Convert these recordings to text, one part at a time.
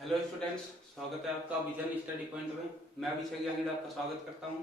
Hello students, स्वागत है आपका विजन स्टडी पॉइंट में। मैं अभिषेक ज्ञानी आपका स्वागत करता हूं।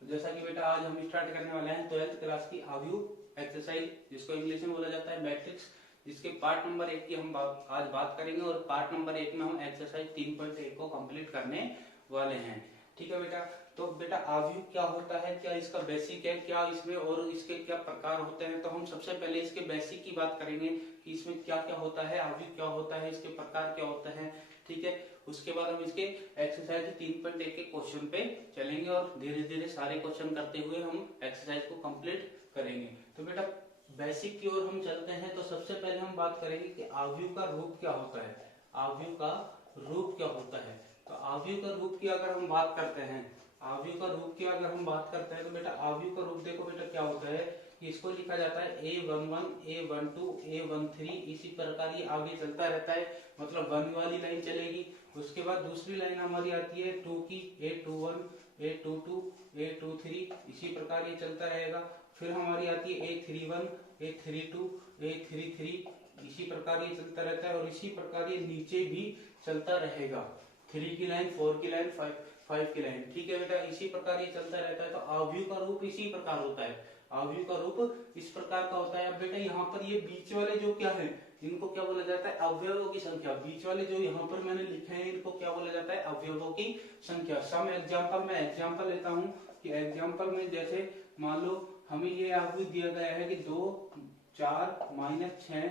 तो जैसा कि बेटा आज हम स्टार्ट करने वाले हैं 12th क्लास की आव्यू एक्सरसाइज, जिसको इंग्लिश में बोला जाता है मैट्रिक्स, जिसके पार्ट नंबर 1 की हम आज बात करेंगे और पार्ट नंबर 1 में हम एक्सरसाइज 3.1 को कंप्लीट करने वाले हैं। ठीक है बेटा। तो बेटा आव्यू क्या होता है, क्या इसका बेसिक है, क्या इसमें और इसके क्या प्रकार होते हैं। तो हम सबसे पहले इसके बेसिक की बात करेंगे कि इसमें क्या क्या होता है, आव्यू क्या होता है, इसके प्रकार क्या होते हैं। ठीक है। उसके बाद हम इसके एक्सरसाइज 3.1 के क्वेश्चन पे चलेंगे और धीरे धीरे सारे क्वेश्चन करते हुए हम एक्सरसाइज को कंप्लीट करेंगे। तो बेटा बेसिक की ओर हम चलते हैं। तो सबसे पहले हम बात करेंगे कि आव्यू का रूप क्या होता है। आव्यू का रूप क्या होता है। तो आव्यू का रूप की अगर हम बात करते हैं, आव्यू का रूप की अगर हम बात करते हैं तो बेटा आव्यू का रूप देखो बेटा क्या होता है कि इसको लिखा जाता है A11, A12, A13। इसी प्रकार ये आगे चलता रहता है, मतलब 1 वाली लाइन चलेगी। उसके बाद दूसरी लाइन हमारी आती है 2 की, A21, A22, A23। इसी प्रकार ये चलता रहेगा। फिर हमारी आती है A31, A32, A33। इसी प्रकार ये चलता रहता है और इसी प्रकार ये नीचे भी चलता रहेगा। 3 की लाइन, 4 की लाइन, 5 की लाइन। ठीक है बेटा, इसी प्रकार ये चलता रहता है। तो आव्यू का रूप इसी प्रकार होता है। आव्यू का रूप इस प्रकार का होता है। अब बेटा यहाँ पर ये बीच वाले जो क्या है, इनको क्या बोला जाता है, अवयवों की संख्या। बीच वाले जो यहाँ पर मैंने लिखे हैं इनको क्या बोला जाता है, अवयवों की संख्या। सम एग्जाम्पल मैं एग्जाम्पल लेता हूँ कि एग्जाम्पल में जैसे मान लो हमें ये आव्यू दिया गया है कि 2, 4, -6,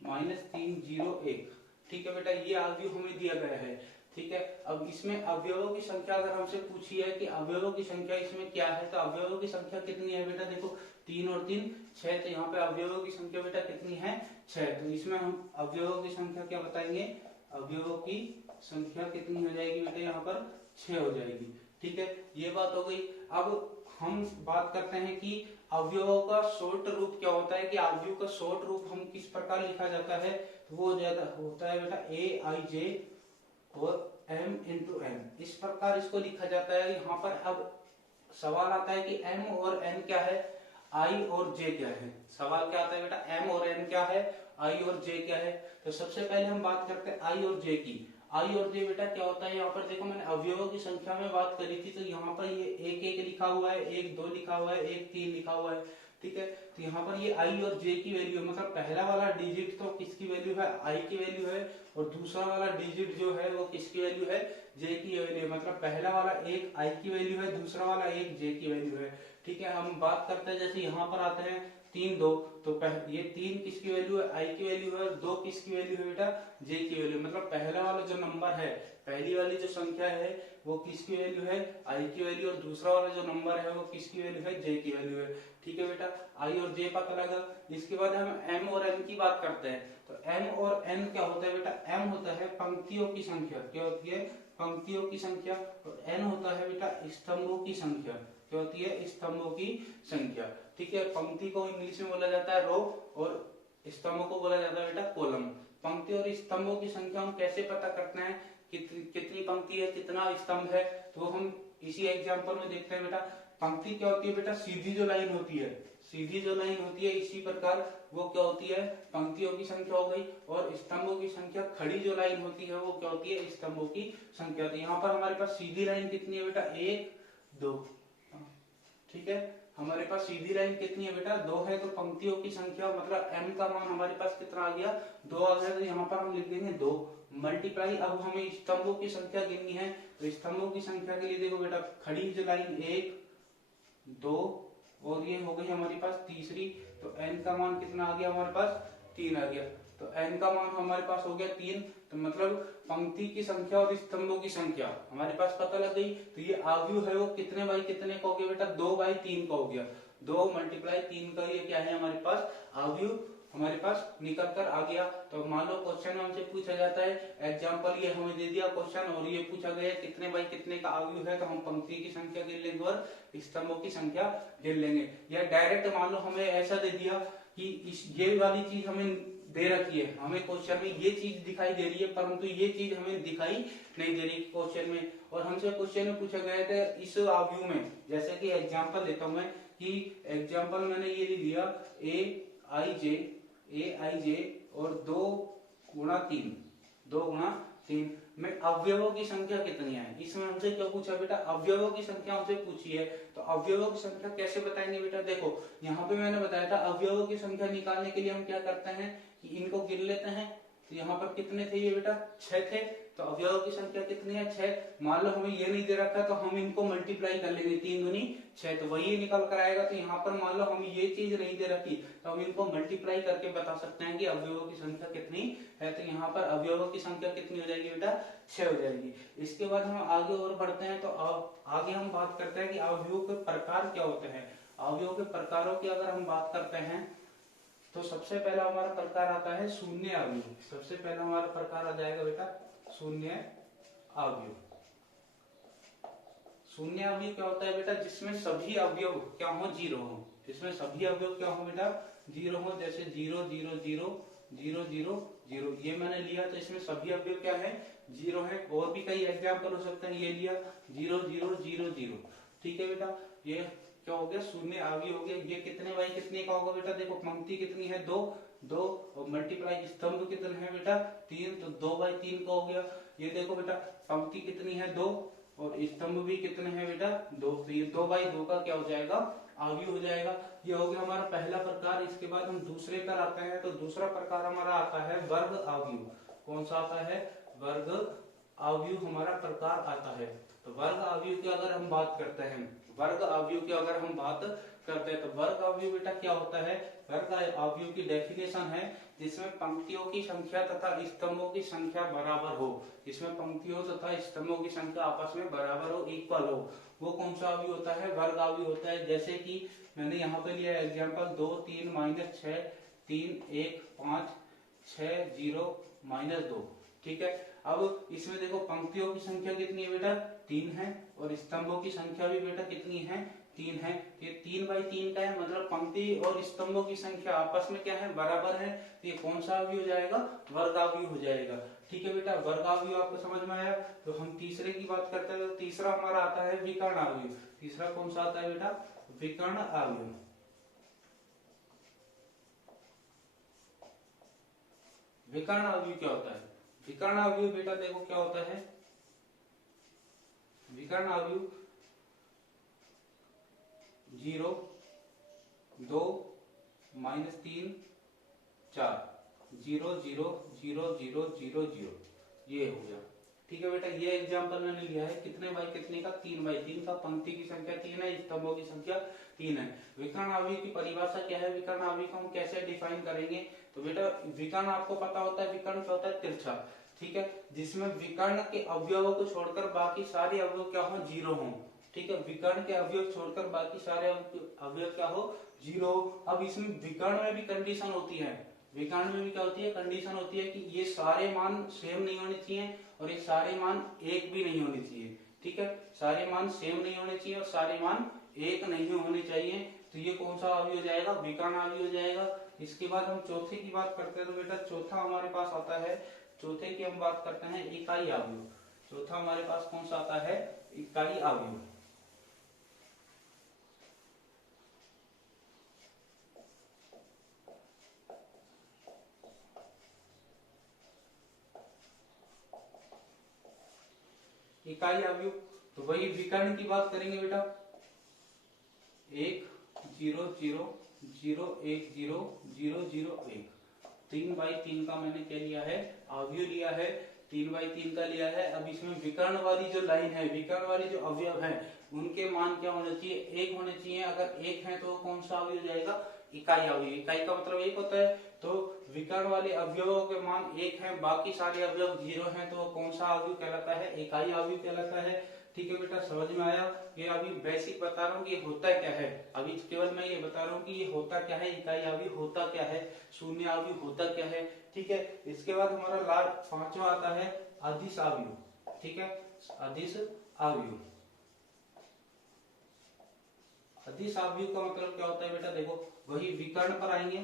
-3, 0, 1। ठीक है बेटा, ये आव्यू हमें दिया गया है। ठीक है। अब इसमें अवयवों की संख्या अगर हमसे पूछी है कि अवयवों की संख्या इसमें क्या है, तो अवयवों की संख्या कितनी है बेटा, देखो 3 और 3 6। तो यहाँ पे अवयवों की संख्या बेटा कितनी है, 6। तो इसमें हम अवयवों की संख्या क्या बताएंगे, अवयवों की संख्या कितनी हो जाएगी बेटा, यहाँ पर 6 हो जाएगी। ठीक है, ये बात हो गई। अब हम बात करते हैं कि अवयवों का शॉर्ट रूप क्या होता है, कि अवयव का शॉर्ट रूप हम किस प्रकार लिखा जाता है। तो वो होता है बेटा AIJ और M×N। इस प्रकार इसको लिखा जाता है। यहाँ पर अब सवाल आता है कि M और N क्या है, I और J क्या है। सवाल क्या आता है बेटा, M और N क्या है, I और J क्या है। तो सबसे पहले हम बात करते हैं I और J की। I और J बेटा क्या होता है, यहाँ पर देखो मैंने अवयवों की संख्या में बात करी थी, तो यहाँ पर ये 1 1 लिखा हुआ है, 1 2 लिखा हुआ है, 1 3 लिखा हुआ है। ठीक है। तो यहाँ पर ये I और J की वैल्यू, मतलब पहला वाला डिजिट तो किसकी वैल्यू है, I की वैल्यू है, और दूसरा वाला डिजिट जो है वो किसकी वैल्यू है, J की वैल्यू है। मतलब पहला वाला एक I की वैल्यू है, दूसरा वाला एक J की वैल्यू है। ठीक है। हम बात करते हैं जैसे यहाँ पर आते हैं 3 2, तो ये 3 किसकी वैल्यू है, I की वैल्यू है, 2 किसकी वैल्यू है बेटा, J की वैल्यू। मतलब पहला वाला जो नंबर है, पहली वाली जो संख्या है वो किसकी वैल्यू है, I की वैल्यू, और दूसरा वाला जो नंबर है वो किसकी वैल्यू है, J की वैल्यू है। ठीक है बेटा, I और J पता लगा। इसके बाद हम M और N की बात करते हैं। तो M और N क्या होता है बेटा, M होता है पंक्तियों की संख्या, क्या होती है, पंक्तियों की संख्या। और N होता है बेटा स्तंभों की संख्या, क्या होती है, स्तंभों की संख्या। ठीक है। पंक्ति को इंग्लिश में बोला जाता है रो और स्तंभों को बोला जाता है बेटा कॉलम। पंक्ति और स्तंभों की संख्या हम कैसे पता करते हैं, कितनी पंक्ति है, कितना स्तंभ है, तो हम इसी एग्जांपल में देखते हैं बेटा। पंक्ति क्या होती है बेटा, सीधी जो लाइन होती है, सीधी जो लाइन होती है, इसी प्रकार वो क्या होती है, पंक्तियों की संख्या हो गई। और स्तंभों की संख्या, खड़ी जो लाइन होती है वो क्या होती है, स्तंभों की संख्या। तो यहाँ पर हमारे पास सीधी लाइन कितनी है बेटा, 1 2। ठीक है, हमारे पास सीधी लाइन कितनी है बेटा, 2 है। तो पंक्तियों की संख्या मतलब M का मान हमारे पास कितना आ गया, 2 आ गया। तो यहाँ पर हम लिख देंगे 2 मल्टीप्लाई। अब हमें स्तंभों की संख्या गिननी है, तो स्तंभों की संख्या के लिए देखो बेटा, खड़ी जो लाइन 1 2 और ये हो गई हमारे पास तीसरी। तो N का मान कितना आ गया हमारे पास, 3 आ गया। तो N का मान हमारे पास हो गया 3। तो मतलब पंक्ति की संख्या और स्तंभों की संख्या हमारे पास पता लग गई। तो ये आव्यू है वो कितने बाई कितने का हो गया बेटा, 2/3 का हो गया। 2 × 3 का ये क्या है हमारे पास, आव्यू हमारे पास निकल कर आ गया। तो मान लो क्वेश्चन में हमसे पूछा जाता है, एग्जाम्पल ये हमें दे दिया क्वेश्चन और ये पूछा गया कितने बाई कितने का आव्यू है, तो हम पंक्ति की संख्या गिन लेंगे और स्तंभों की संख्या गिन लेंगे। या डायरेक्ट मान लो हमें ऐसा दे दिया कि इस ये वाली चीज हमें दे रखी है, हमें क्वेश्चन में ये चीज दिखाई दे रही है परंतु ये चीज हमें दिखाई नहीं दे रही क्वेश्चन में, और हमसे क्वेश्चन में पूछा गया था इस आव्यू में, जैसे कि एग्जांपल लेता हूं मैं कि एग्जांपल मैंने ये लिया ए आई जे और 2 × 3 3 में अवयवों की संख्या कितनी है, इसमें हमसे क्या पूछा बेटा, अवयवों की संख्या हमसे पूछी है। तो अवयवों की संख्या कैसे बताएंगे बेटा, देखो यहाँ पे मैंने बताया था अवयवों की संख्या निकालने के लिए हम क्या करते हैं कि इनको गिन लेते हैं। तो यहाँ पर कितने थे ये बेटा, 6 थे। तो अवयवों की संख्या कितनी है, 6। मान लो हमें ये नहीं दे रखा तो हम इनको मल्टीप्लाई कर लेंगे, 3 दूनी 6, तो वही निकल कर आएगा। तो यहाँ पर मान लो हमें ये चीज नहीं दे रखी तो हम इनको मल्टीप्लाई करके बता सकते हैं कि अवयवों की संख्या कितनी है। तो यहाँ पर अवयवों की संख्या कितनी हो जाएगी बेटा, 6 हो जाएगी। इसके बाद हम आगे और बढ़ते हैं, तो आगे हम बात करते हैं कि अवयवों के प्रकार क्या होते हैं। अवयवों के प्रकारों की अगर हम बात करते हैं तो सबसे पहला हमारा प्रकार आता है शून्य अवयव। सबसे पहला हमारा प्रकार आ जाएगा बेटा शून्य अवयव। शून्य अवयव क्या होता है बेटा, जिसमें सभी अवयव क्या हो, 0 हो। जिसमें सभी अवयव क्या हो बेटा, 0 हो। जैसे 0 0 0 0 0 0 ये मैंने लिया तो इसमें सभी अवयव क्या है, 0 है। और भी कई एग्जाम्पल हो सकते हैं, ये लिया 0 0 0 0, ठीक है बेटा। ये क्या हो गया, शून्य अवयव हो गया। ये कितने बाई कितने का होगा बेटा, देखो पंक्ति कितनी है, 2 2 और मल्टीप्लाई स्तंभ कितने हैं बेटा, 3, तो 2 बाई 3 का हो गया। ये देखो बेटा पंक्ति कितनी है, 2 और स्तंभ भी कितने हैं बेटा, 2, तो ये 2 बाई 2 का क्या हो जाएगा, अवयव हो जाएगा। ये हो गया हमारा पहला प्रकार। इसके बाद हम दूसरे पर आते हैं, तो दूसरा प्रकार हमारा आता है वर्ग अवयव। कौन सा आता है, वर्ग अवयव हमारा प्रकार आता है। तो वर्ग अवयव की अगर हम बात करते हैं, वर्ग अवयव की अगर हम बात करते हैं तो वर्ग अवयव बेटा क्या होता है, वर्ग अवयव की डेफिनेशन है जिसमें पंक्तियों की संख्या तथा स्तंभों की संख्या बराबर हो। जिसमें पंक्तियों तथा स्तंभों की संख्या आपस में बराबर हो, इक्वल हो, वो कौन सा अवयव होता है, वर्ग अवयव होता है। जैसे कि मैंने यहाँ पे लिया एग्जाम्पल 2 3 -6 3 1 5 6 0 -2, ठीक है। अब इसमें देखो पंक्तियों की संख्या कितनी है बेटा, 3 है, और स्तंभों की संख्या भी बेटा कितनी है, 3 है। ये 3 बाई 3 का है, मतलब पंक्ति और स्तंभों की संख्या आपस में क्या है, बराबर है। तो ये कौन सा अवयव हो जाएगा, वर्ग अवयव हो जाएगा, ठीक है बेटा। वर्ग अवयव आपको समझ में आया। तो हम तीसरे की बात करते हैं, तो तीसरा हमारा आता है विकर्ण अवयव। तीसरा कौन सा आता है बेटा, विकर्ण अवयव। विकर्ण अवयव क्या होता है, विकर्ण अवयव बेटा देखो क्या होता है, विकर्ण अवयव 0 2 -3 4 0 0 0 0 0 0, ये हो गया, ठीक है बेटा। ये एग्जांपल मैंने लिया है कितने बाई कितने का, 3 बाई 3 का। पंक्ति की संख्या 3 है, स्तंभों की संख्या 3 है। विकर्ण अवयव की परिभाषा क्या है, विकर्ण अवयव को हम कैसे डिफाइन करेंगे। तो बेटा विकर्ण आपको पता होता है, विकर्ण क्या होता है, तिरछा, ठीक है। जिसमें विकर्ण के अवयवों को छोड़कर बाकी सारे अवयव क्या हो, 0 हो, ठीक है। विकर्ण के अवयव छोड़कर बाकी सारे अवयव क्या हो, 0। अब इसमें विकर्ण में भी कंडीशन होती है, विकर्ण में भी क्या होती है, कंडीशन होती है कि ये सारे मान सेम नहीं होने चाहिए और ये सारे मान एक भी नहीं होने चाहिए, ठीक है। सारे मान सेम नहीं होने चाहिए और सारे मान एक नहीं होने चाहिए। तो ये कौन सा अवयव हो जाएगा, विकर्ण अवयव हो जाएगा। इसके बाद हम चौथे की बात करते हैं, तो बेटा चौथा हमारे पास आता है, चौथे की हम बात करते हैं इकाई अवयव। चौथा हमारे पास कौन सा आता है, इकाई अवयव। इकाई अवयव तो वही विकर्ण की बात करेंगे बेटा, 1 0 0 0 1 0 0 0 1। 3 बाई 3 का मैंने क्या लिया है, अवयव लिया है, 3 बाई 3 का लिया है। अब इसमें विकर्ण वाली जो लाइन है, विकर्ण वाली जो अवयव है उनके मान क्या होने चाहिए, 1 होने चाहिए। अगर 1 है तो कौन सा अवयव जाएगा, इकाई अवयव। इकाई का मतलब 1 होता है। तो विकर्ण वाले अवयवों के मान 1 है, बाकी सारे अवयव 0 हैं, तो कौन सा अवयव कहलाता है, इकाई अवयव कहलाता है, ठीक है बेटा। समझ में आया। ये अभी बेसिक बता रहा हूँ कि ये होता क्या है, अभी केवल मैं ये बता रहा हूँ कि ये होता क्या है, इकाई अवयव होता क्या है, शून्य अवयव होता क्या है, ठीक है। इसके बाद हमारा लास्ट 5वां आता है अदिश अवयव, ठीक है। अदिश अवयव, अदिश अवयव का मतलब क्या होता है बेटा, देखो वही विकर्ण पर आएंगे।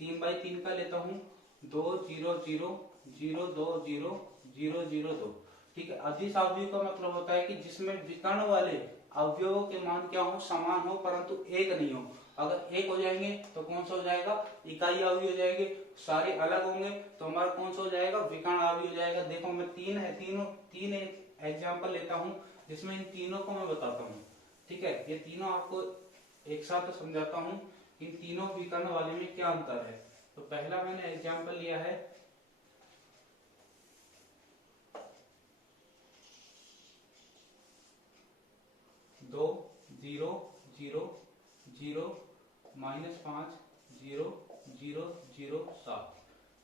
3 बाई 3 का लेता हूँ, 2 0 0 0 2 0 0 0 2, ठीक है। अदिश अवयव का मतलब होता है कि जिसमें विकर्ण वाले अवयवों के मान क्या हो, समान हो, परंतु एक नहीं हो। अगर एक हो जाएंगे तो कौन सा हो जाएगा, इकाई अवयव हो जाएंगे। सारे अलग होंगे तो हमारा कौन सा हो जाएगा, विकर्ण अवयव हो जाएगा। देखो मैं तीन एग्जाम्पल लेता हूँ जिसमें इन तीनों को मैं बताता हूँ, ठीक है। ये तीनों आपको एक साथ समझाता हूँ इन तीनों विकर्ण वाले में क्या अंतर है। तो पहला मैंने एग्जाम्पल लिया है 2 0 0 0 -5 0 0 0 7,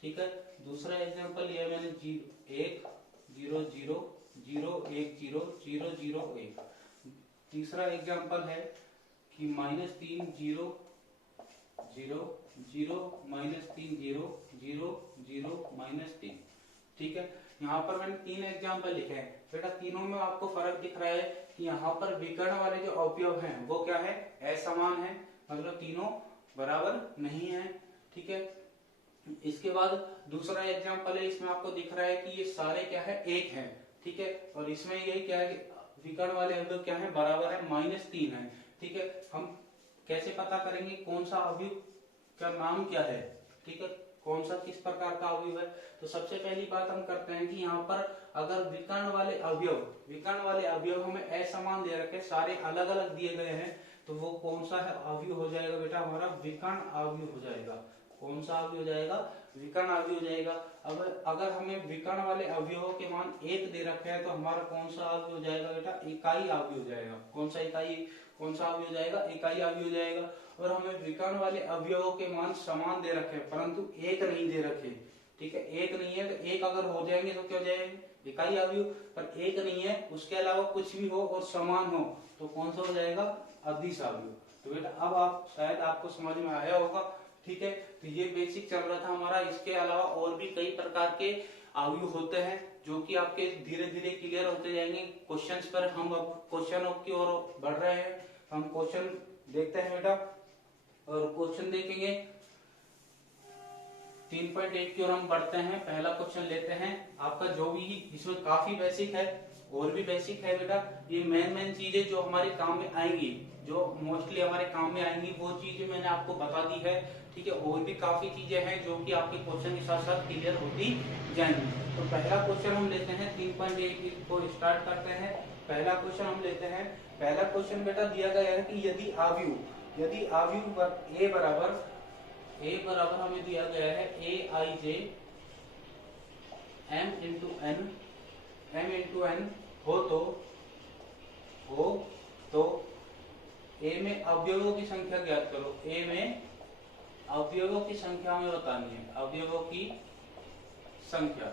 ठीक है। दूसरा एग्जाम्पल लिया मैंने 1 0 0 0 1 0 0 0 1। तीसरा एग्जाम्पल है कि -3 0 0 0 -3 0 0 0 -3, ठीक है। यहाँ पर मैंने 3 एग्जाम्पल लिखे हैं बेटा। तीनों में आपको फर्क दिख रहा है कि यहाँ पर विकर्ण वाले जो अवयव हैं वो क्या है, असमान है, मतलब तीनों बराबर नहीं है, ठीक है। इसके बाद दूसरा एग्जाम्पल है, इसमें आपको दिख रहा है कि ये सारे क्या है, एक है, ठीक है। और इसमें यही क्या है कि विकर्ण वाले अवयव क्या है, बराबर है, -3 है, ठीक है। हम कैसे पता करेंगे कौन सा अवयव का नाम क्या है, ठीक है, कौन सा किस प्रकार का अवयव है। तो सबसे पहली बात हम करते हैं कि यहाँ पर अगर विकर्ण वाले अवयव हमें असमान दे रखे, सारे अलग अलग दिए गए हैं, तो वो कौन सा है अवयव हो जाएगा बेटा, हमारा विकर्ण अवयव हो जाएगा। कौन सा अवयव हो जाएगा, विकर्ण अवयव हो जाएगा। अब अगर हमें विकर्ण वाले अवयवों के मान 1 दे रखे हैं तो हमारा कौन सा अवयव हो जाएगा बेटा, इकाई अवयव हो जाएगा। कौन सा अवयव हो जाएगा, इकाई अवयव हो जाएगा। और हमें विकर्ण वाले अवयवों के मान समान दे रखे हैं परंतु 1 नहीं दे रखे, ठीक है। 1 नहीं है तो 1 अगर हो जाएंगे तो क्या हो जाएंगे, इकाई अवयव। पर 1 नहीं है, उसके अलावा कुछ भी हो और समान हो तो कौन सा हो जाएगा, अदिश अवयव। तो बेटा अब आप शायद आपको समझ में आया होगा, ठीक है। तो ये बेसिक चल रहा था हमारा। इसके अलावा और भी कई प्रकार के अवयव होते हैं जो कि आपके धीरे धीरे क्लियर होते जाएंगे। क्वेश्चंस पर हम अब क्वेश्चनों की ओर बढ़ रहे हैं। हम क्वेश्चन देखते हैं बेटा, और क्वेश्चन देखेंगे 3.1 की ओर हम बढ़ते हैं। पहला क्वेश्चन लेते हैं आपका, जो भी इसमें काफी बेसिक है और भी बेसिक है बेटा। ये मेन चीजें जो हमारे काम में आएंगी, जो मोस्टली हमारे काम में आएंगी, वो चीजें मैंने आपको बता दी है, ठीक है। और भी काफी चीजें हैं जो कि आपके क्वेश्चन के साथ साथ क्लियर होती जाएंगी। तो पहला क्वेश्चन हम लेते हैं 3.1 को स्टार्ट करते हैं। पहला क्वेश्चन हम लेते हैं। पहला क्वेश्चन बेटा दिया गया है कि यदि आव्यूह ए बराबर हमें दिया गया है aij m इंटू n हो तो a में अवयवों की संख्या ज्ञात करो। a में अवयवों की संख्या हमें बतानी है, अवयवों की संख्या।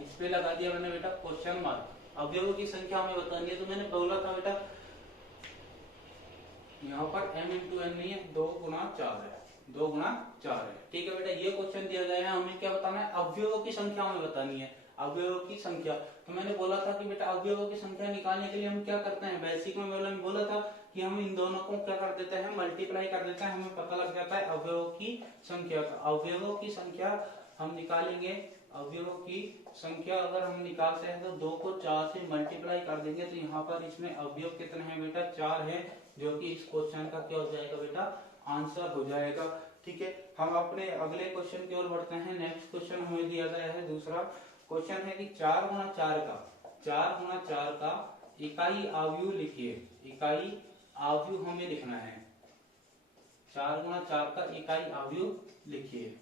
इस पे लगा दिया मैंने बेटा क्वेश्चन मार्क। अवयवों की संख्या हमें बतानी है। तो मैंने बोला था बेटा यहाँ पर m इंटू n नहीं है, 2 गुना 4 है, 2 गुना 4 है, ठीक है बेटा। ये क्वेश्चन दिया गया है, हमें क्या बताना है, अवयवों की संख्या हमें बतानी है, अवयवों की संख्या। तो मैंने बोला था कि बेटा अवयवों की संख्या निकालने के लिए हम क्या करते हैं, बेसिक में मैंने बोला था कि हम इन दोनों को क्या कर देते हैं, मल्टीप्लाई कर देते हैं, हमें पता लग जाता है अवयवों की संख्या। तो अवयवों की संख्या हम निकालेंगे। अवयवों की संख्या अगर हम निकालते हैं तो 2 को 4 से मल्टीप्लाई कर देंगे तो यहाँ पर इसमें अवयव कितने हैं बेटा, 4 है, जो कि इस क्वेश्चन का क्या हो जाएगा बेटा, आंसर हो जाएगा, ठीक है। हम अपने अगले क्वेश्चन की ओर बढ़ते हैं। नेक्स्ट क्वेश्चन हमें दिया गया है, दूसरा क्वेश्चन है कि 4 गुना 4 का इकाई अवयव लिखिए। इकाई अवयव हमें लिखना है, 4 गुना 4 का इकाई अवयव लिखिए,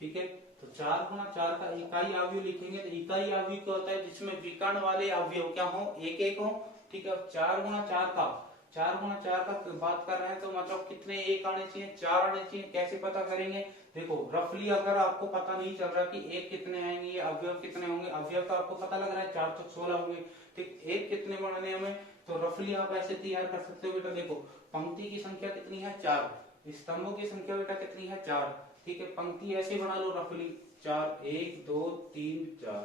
ठीक है। तो 4 गुना 4 का इकाई अवयव लिखेंगे तो इकाई अवयव क्या होता है, जिसमें विकर्ण वाले अवयव क्या हो, एक एक हो, ठीक है। 4 गुना 4 का बात कर रहे हैं तो मतलब कितने एक आने चाहिए, 4 आने चाहिए। कैसे पता करेंगे, देखो रफली अगर आपको पता नहीं चल रहा कि एक कितने आएंगे, ये अवयव कितने होंगे, अवयव तो आपको पता लग रहा है 4 तो 16 होंगे, ठीक। एक कितने बनाने हमें, तो रफली आप ऐसे तैयार कर सकते हो बेटा। देखो पंक्ति की संख्या कितनी है, 4, स्तंभों की संख्या बेटा कितनी है, 4, ठीक है। पंक्ति ऐसे बना लो रफली 4, 1 2 3 4,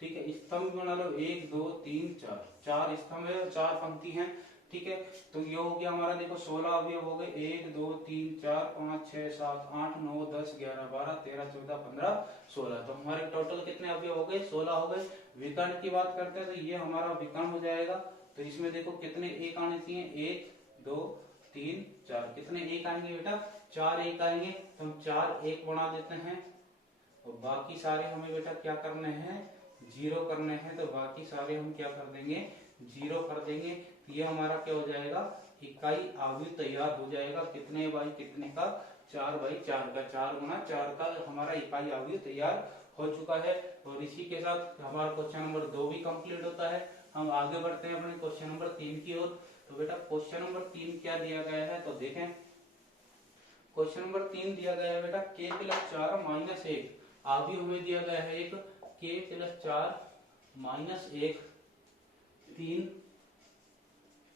ठीक है। स्तंभ बना लो 1 2 3 4, 4 स्तंभ है, 4 पंक्ति है, ठीक है। तो ये हो गया हमारा, देखो 16 अवयव हो गए, 1 2 3 4 5 6 7 8 9 10 11 12 13 14 15 16। तो हमारे टोटल कितने अवयव हो गए, 16 हो गए। विकर्ण की बात करते हैं तो ये हमारा विकर्ण हो जाएगा। तो इसमें देखो कितने एक आने चाहिए, 1 2 3 4, कितने एक आएंगे बेटा, 4 1 आएंगे तो हम 4 1 बना देते हैं और बाकी सारे हमें बेटा क्या करने हैं, 0 करने हैं। तो बाकी सारे हम क्या कर देंगे, 0 कर देंगे। ये हमारा क्या हो जाएगा, इकाई अवयव तैयार हो जाएगा। कितने बाई कितने का, 4 बाई 4 का, 4 गुना 4 का हमारा इकाई अवयव तैयार हो चुका है। और इसी के साथ हमारा क्वेश्चन नंबर 2 भी कंप्लीट होता है। हम आगे बढ़ते हैं अपने क्वेश्चन नंबर 3 की ओर। तो बेटा क्वेश्चन नंबर 3 क्या दिया गया है, तो देखें क्वेश्चन नंबर 3 दिया गया है बेटा k प्लस 4 माइनस 1, अवयव हमें दिया गया है एक k plus 4 minus 1 3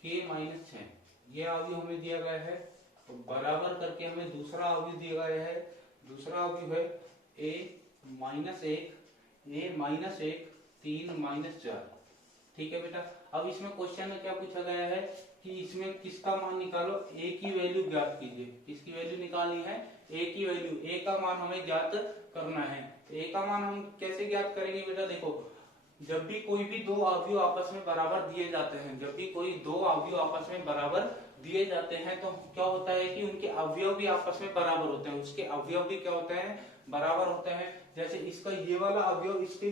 k minus 6, ये अवयव हमें दिया गया है। तो बराबर करके हमें दूसरा अवयव दिया गया है, दूसरा अवयव है a माइनस 1 3 माइनस 4। ठीक है बेटा, अब इसमें क्वेश्चन में क्या पूछा गया है कि इसमें किसका मान निकालो, a की वैल्यू ज्ञात कीजिए। किसकी वैल्यू निकालनी है, a की वैल्यू, a का मान हमें ज्ञात करना है। a का मान हम कैसे ज्ञात करेंगे बेटा, देखो जब भी कोई भी दो अवयव आपस में बराबर दिए जाते हैं, जब भी कोई दो अवयव आपस में बराबर दिए जाते हैं तो क्या होता है कि उनके अवयव भी आपस में बराबर होते हैं, उसके अवयव भी क्या होते हैं, बराबर होते हैं। जैसे इसका ये वाला अवयव इसके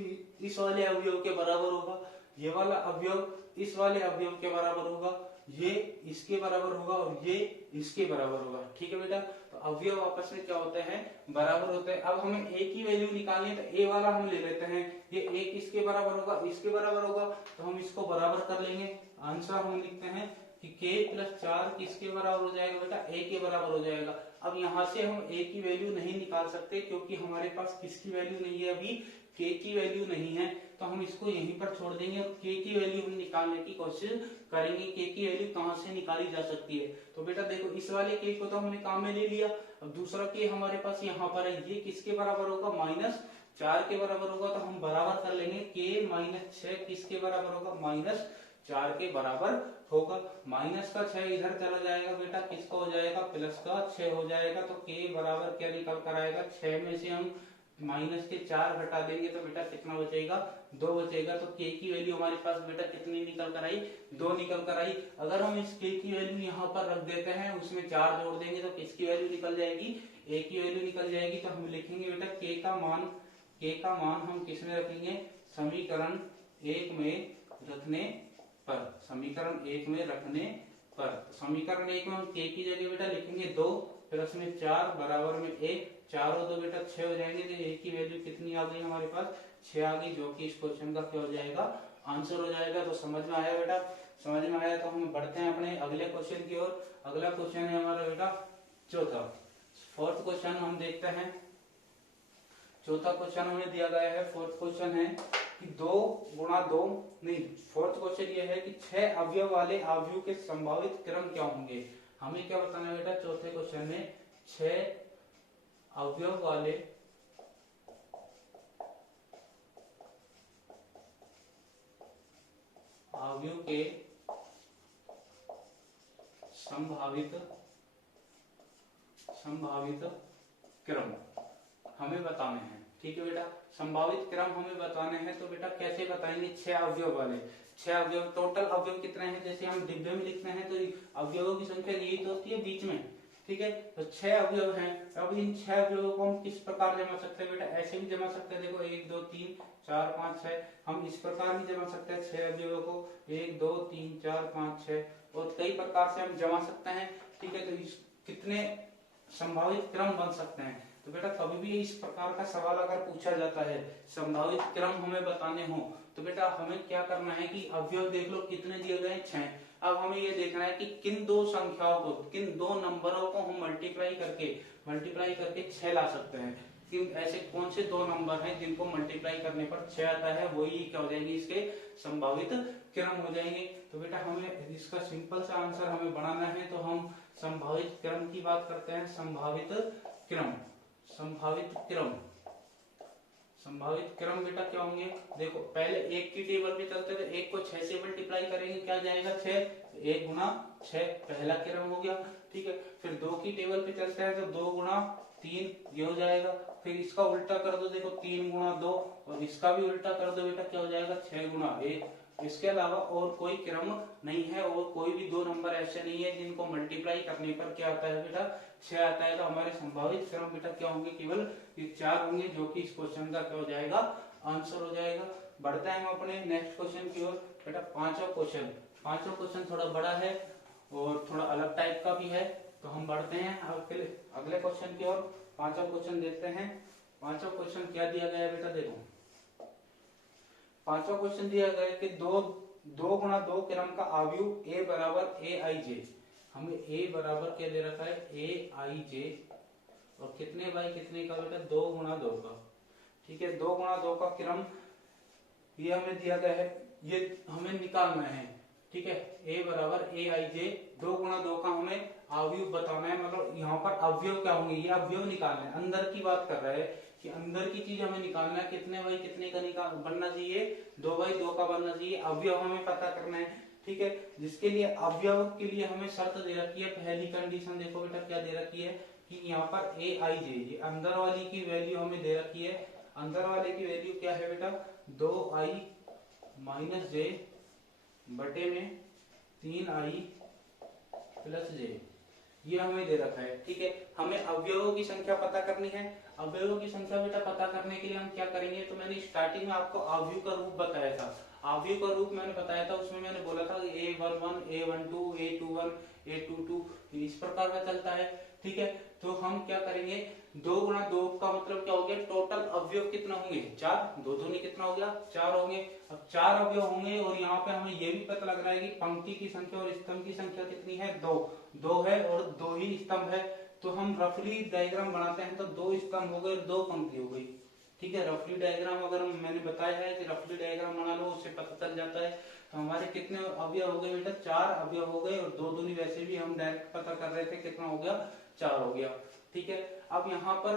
इस वाले अवयव के बराबर होगा, ये वाला अवयव इस वाले अवयव के बराबर होगा, ये इसके बराबर होगा और ये इसके बराबर होगा। ठीक है बेटा, तो अवयव आपस में क्या होते हैं, बराबर होते हैं। अब हमें a की वैल्यू निकालनी है तो a वाला हम ले लेते हैं, ये a किसके बराबर होगा, इसके बराबर होगा, तो हम इसको बराबर कर लेंगे। आंसर हम लिखते हैं कि k प्लस 4 किसके बराबर हो जाएगा बेटा, a के बराबर हो जाएगा। अब यहाँ से हम a की वैल्यू नहीं निकाल सकते क्योंकि हमारे पास किसकी वैल्यू नहीं है, अभी k की वैल्यू नहीं है, तो हम इसको यहीं पर छोड़ देंगे और k की वैल्यू हम निकालने की कोशिश करेंगे। k की वैल्यू कहाँ से निकाली जा सकती है, तो बेटा देखो इस वाले k को तो हमने काम में ले लिया, अब दूसरा k हमारे पास यहाँ पर है, ये किसके बराबर होगा, माइनस 4 के बराबर होगा, तो हम बराबर कर लेंगे k माइनस 6 किसके बराबर होगा, माइनस 4 के बराबर होगा। माइनस का 6 इधर चला जाएगा बेटा, किसका हो जाएगा, प्लस का 6 हो जाएगा। तो k बराबर क्या निकल कर आएगा, 6 में से हम माइनस के 4 घटा देंगे तो बेटा कितना बचेगा, 2 बचेगा। तो k की वैल्यू हमारे पास बेटा कितनी निकल कर आई, 2 निकल कर आई। अगर हम इस k की वैल्यू यहाँ पर रख देते हैं, उसमें 4 जोड़ देंगे तो किसकी वैल्यू निकल जाएगी, a की वैल्यू निकल जाएगी। तो हम लिखेंगे बेटा k का मान हम किस में रखेंगे, समीकरण 1 में रखने पर, समीकरण 1 में रखने पर। समीकरण 1 में हम k की जगह बेटा लिखेंगे 2 प्लस में 4 बराबर में 1, 4 हो तो बेटा 6 हो जाएंगे। तो a की वैल्यू कितनी आ गई हमारे पास, 6 आ गई, जो कि इस क्वेश्चन का क्या हो जाएगा, आंसर हो जाएगा। तो समझ में आया बेटा, समझ में आया। तो हम बढ़ते हैं अपने अगले क्वेश्चन की ओर। अगला क्वेश्चन है हमारा बेटा चौथा, फोर्थ क्वेश्चन हम देखते हैं। चौथा क्वेश्चन हमें दिया गया है, फोर्थ क्वेश्चन है कि 2 गुणा 2 नहीं, फोर्थ क्वेश्चन ये है कि 6 अवयव वाले अवयव के संभावित क्रम क्या होंगे। हमें क्या बताना है बेटा, चौथे क्वेश्चन में 6 अवयव वाले अवयव के संभावित क्रम हमें बताने हैं। ठीक है बेटा, संभावित क्रम हमें बताने हैं। तो बेटा कैसे बताएंगे, 6 अवयव वाले, 6 अवयव, टोटल अवयव कितने हैं, जैसे हम डिब्बे में लिखते हैं तो अवयवों की संख्या यही तो होती है बीच में। ठीक है, तो 6 अवयव हैं। अब इन 6 अवयवों को हम किस प्रकार जमा सकते हैं बेटा, ऐसे भी जमा सकते हैं। देखो 1 2 3 4 5 6, हम इस प्रकार भी जमा सकते हैं 6 अवयवों को, 1 2 3 4 5 6, और कई प्रकार से हम जमा सकते हैं। ठीक है, तो इस कितने संभावित क्रम बन सकते हैं। तो बेटा कभी भी इस प्रकार का सवाल अगर पूछा जाता है, संभावित क्रम हमें बताने हो, तो बेटा हमें क्या करना है कि अवयव देख लो कितने दिए गए हैं, 6। अब हमें ये देखना है कि किन दो संख्याओं को, किन दो नंबरों को हम मल्टीप्लाई करके 6 ला सकते हैं। किन ऐसे कौन से दो नंबर हैं जिनको मल्टीप्लाई करने पर 6 आता है, वही क्या हो जाएंगे, इसके संभावित क्रम हो जाएंगे। तो बेटा हमें इसका सिंपल सा आंसर हमें बनाना है, तो हम संभावित क्रम की बात करते हैं। संभावित क्रम बेटा क्या होंगे, देखो पहले 1 की टेबल पे चलते थे, 1 को 6 से मल्टीप्लाई करेंगे, क्या जाएगा 6, 1 गुना 6 पहला क्रम हो गया। ठीक है, फिर 2 की टेबल पे चलते हैं तो 2 गुना 3 ये हो जाएगा। फिर इसका उल्टा कर दो, देखो 3 गुना 2, और इसका भी उल्टा कर दो बेटा, क्या हो जाएगा 6 गुना 1, इसके अलावा और कोई क्रम नहीं है और कोई भी दो नंबर ऐसे नहीं है जिनको मल्टीप्लाई करने पर क्या आता है बेटा 6 आता है। तो हमारे संभावित क्रम बेटा क्या होंगे, केवल ये 4 होंगे, जो कि इस क्वेश्चन का क्या हो जाएगा, आंसर हो जाएगा। बढ़ते हैं हम अपने नेक्स्ट क्वेश्चन की ओर। बेटा पांचवा क्वेश्चन थोड़ा बड़ा है और थोड़ा अलग टाइप का भी है। तो हम बढ़ते हैं अगले क्वेश्चन की ओर। पांचवा क्वेश्चन देखते हैं। पांचवा क्वेश्चन क्या दिया गया है बेटा, देखो पांचवा क्वेश्चन दिया गया है कि दो गुणा दो क्रम का अवयव a बराबर ए आई जे। हमें a बराबर क्या दे रखा है, ए आई जे, और कितने बाई कितने का बेटा, 2 गुणा 2 का। ठीक है, 2 गुणा 2 का क्रम ये हमें दिया गया है, ये हमें निकालना है। ठीक है, a बराबर ए आई जे, 2 गुणा 2 का हमें अवयव बताना है, मतलब यहाँ पर अवयव क्या होंगे, ये अवयव निकालना है। अंदर की बात कर रहे हैं कि अंदर की चीज हमें निकालना है, कितने बाई कितने का बनना चाहिए, 2 बाई 2 का बनना चाहिए। अवयव हमें पता करना है। ठीक है, जिसके लिए अवयव के लिए हमें शर्त दे रखी है। पहली कंडीशन देखो बेटा क्या दे रखी है कि यहाँ पर ए आई जे, ये अंदर वाली की वैल्यू हमें दे रखी है। अंदर वाले की वैल्यू क्या है बेटा, 2i माइनस जे बटे में 3i प्लस जे, ये हमें दे रखा है। ठीक है, हमें अवयवों की संख्या पता करनी है। अवयवों की संख्या बेटा पता करने के लिए हम क्या करेंगे, तो मैंने स्टार्टिंग में आपको अवयव का रूप बताया था। अवयव का रूप मैंने बताया था, उसमें मैंने बोला था a11 a12 a21 a22 इस प्रकार का चलता है। ठीक है, तो हम क्या करेंगे, 2 गुणा 2 का मतलब क्या हो गया, टोटल अवयव कितना होंगे, 4, 2 दूनी कितना हो गया, 4 होंगे। अब 4 अवयव होंगे और यहाँ पे हमें ये भी पता लग रहा है कि पंक्ति की संख्या और स्तंभ की संख्या कितनी है, 2 है और 2 ही स्तंभ है। तो हम रफली डायग्राम बनाते हैं तो 2 स्तंभ हो गए, 2 पंक्ति हो गई। ठीक है, रफली डायग्राम अगर मैंने बताया है कि रफली डायग्राम बना लो, उससे पता चल जाता है। तो हमारे कितने अवयव हो गए बेटा, 4 अवयव हो गए, और 2 दूनी वैसे भी हम डायरेक्ट पता कर रहे थे कितना हो गया, 4 हो गया। ठीक है, अब यहाँ पर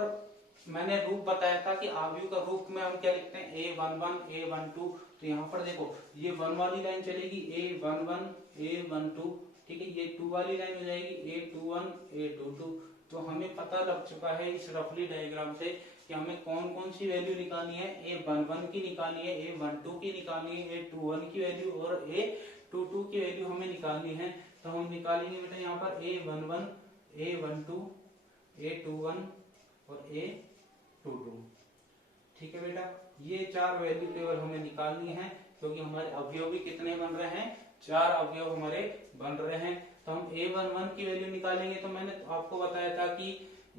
मैंने रूप बताया था कि अवयव का रूप में हम क्या लिखते हैं, a11 a12। तो यहाँ पर देखो ये 1 वाली लाइन चलेगी, a11 a12। ठीक है, ये 2 वाली लाइन हो जाएगी, a21 a22। तो हमें पता लग चुका है इस रफली डायग्राम से कि हमें कौन कौन सी वैल्यू निकालनी है, a11 की निकालनी है, a12 की निकालनी है, a21 की वैल्यू और a22 की वैल्यू हमें निकालनी है। तो हम निकालेंगे बेटा यहाँ पर a11 a12 a21 और a22। ठीक है बेटा, ये 4 वैल्यू केवल हमें निकालनी है, क्योंकि हमारे अवयव भी कितने बन रहे हैं, 4 अवयव हमारे बन रहे हैं। तो हम a11 की वैल्यू निकालेंगे। तो मैंने आपको बताया था कि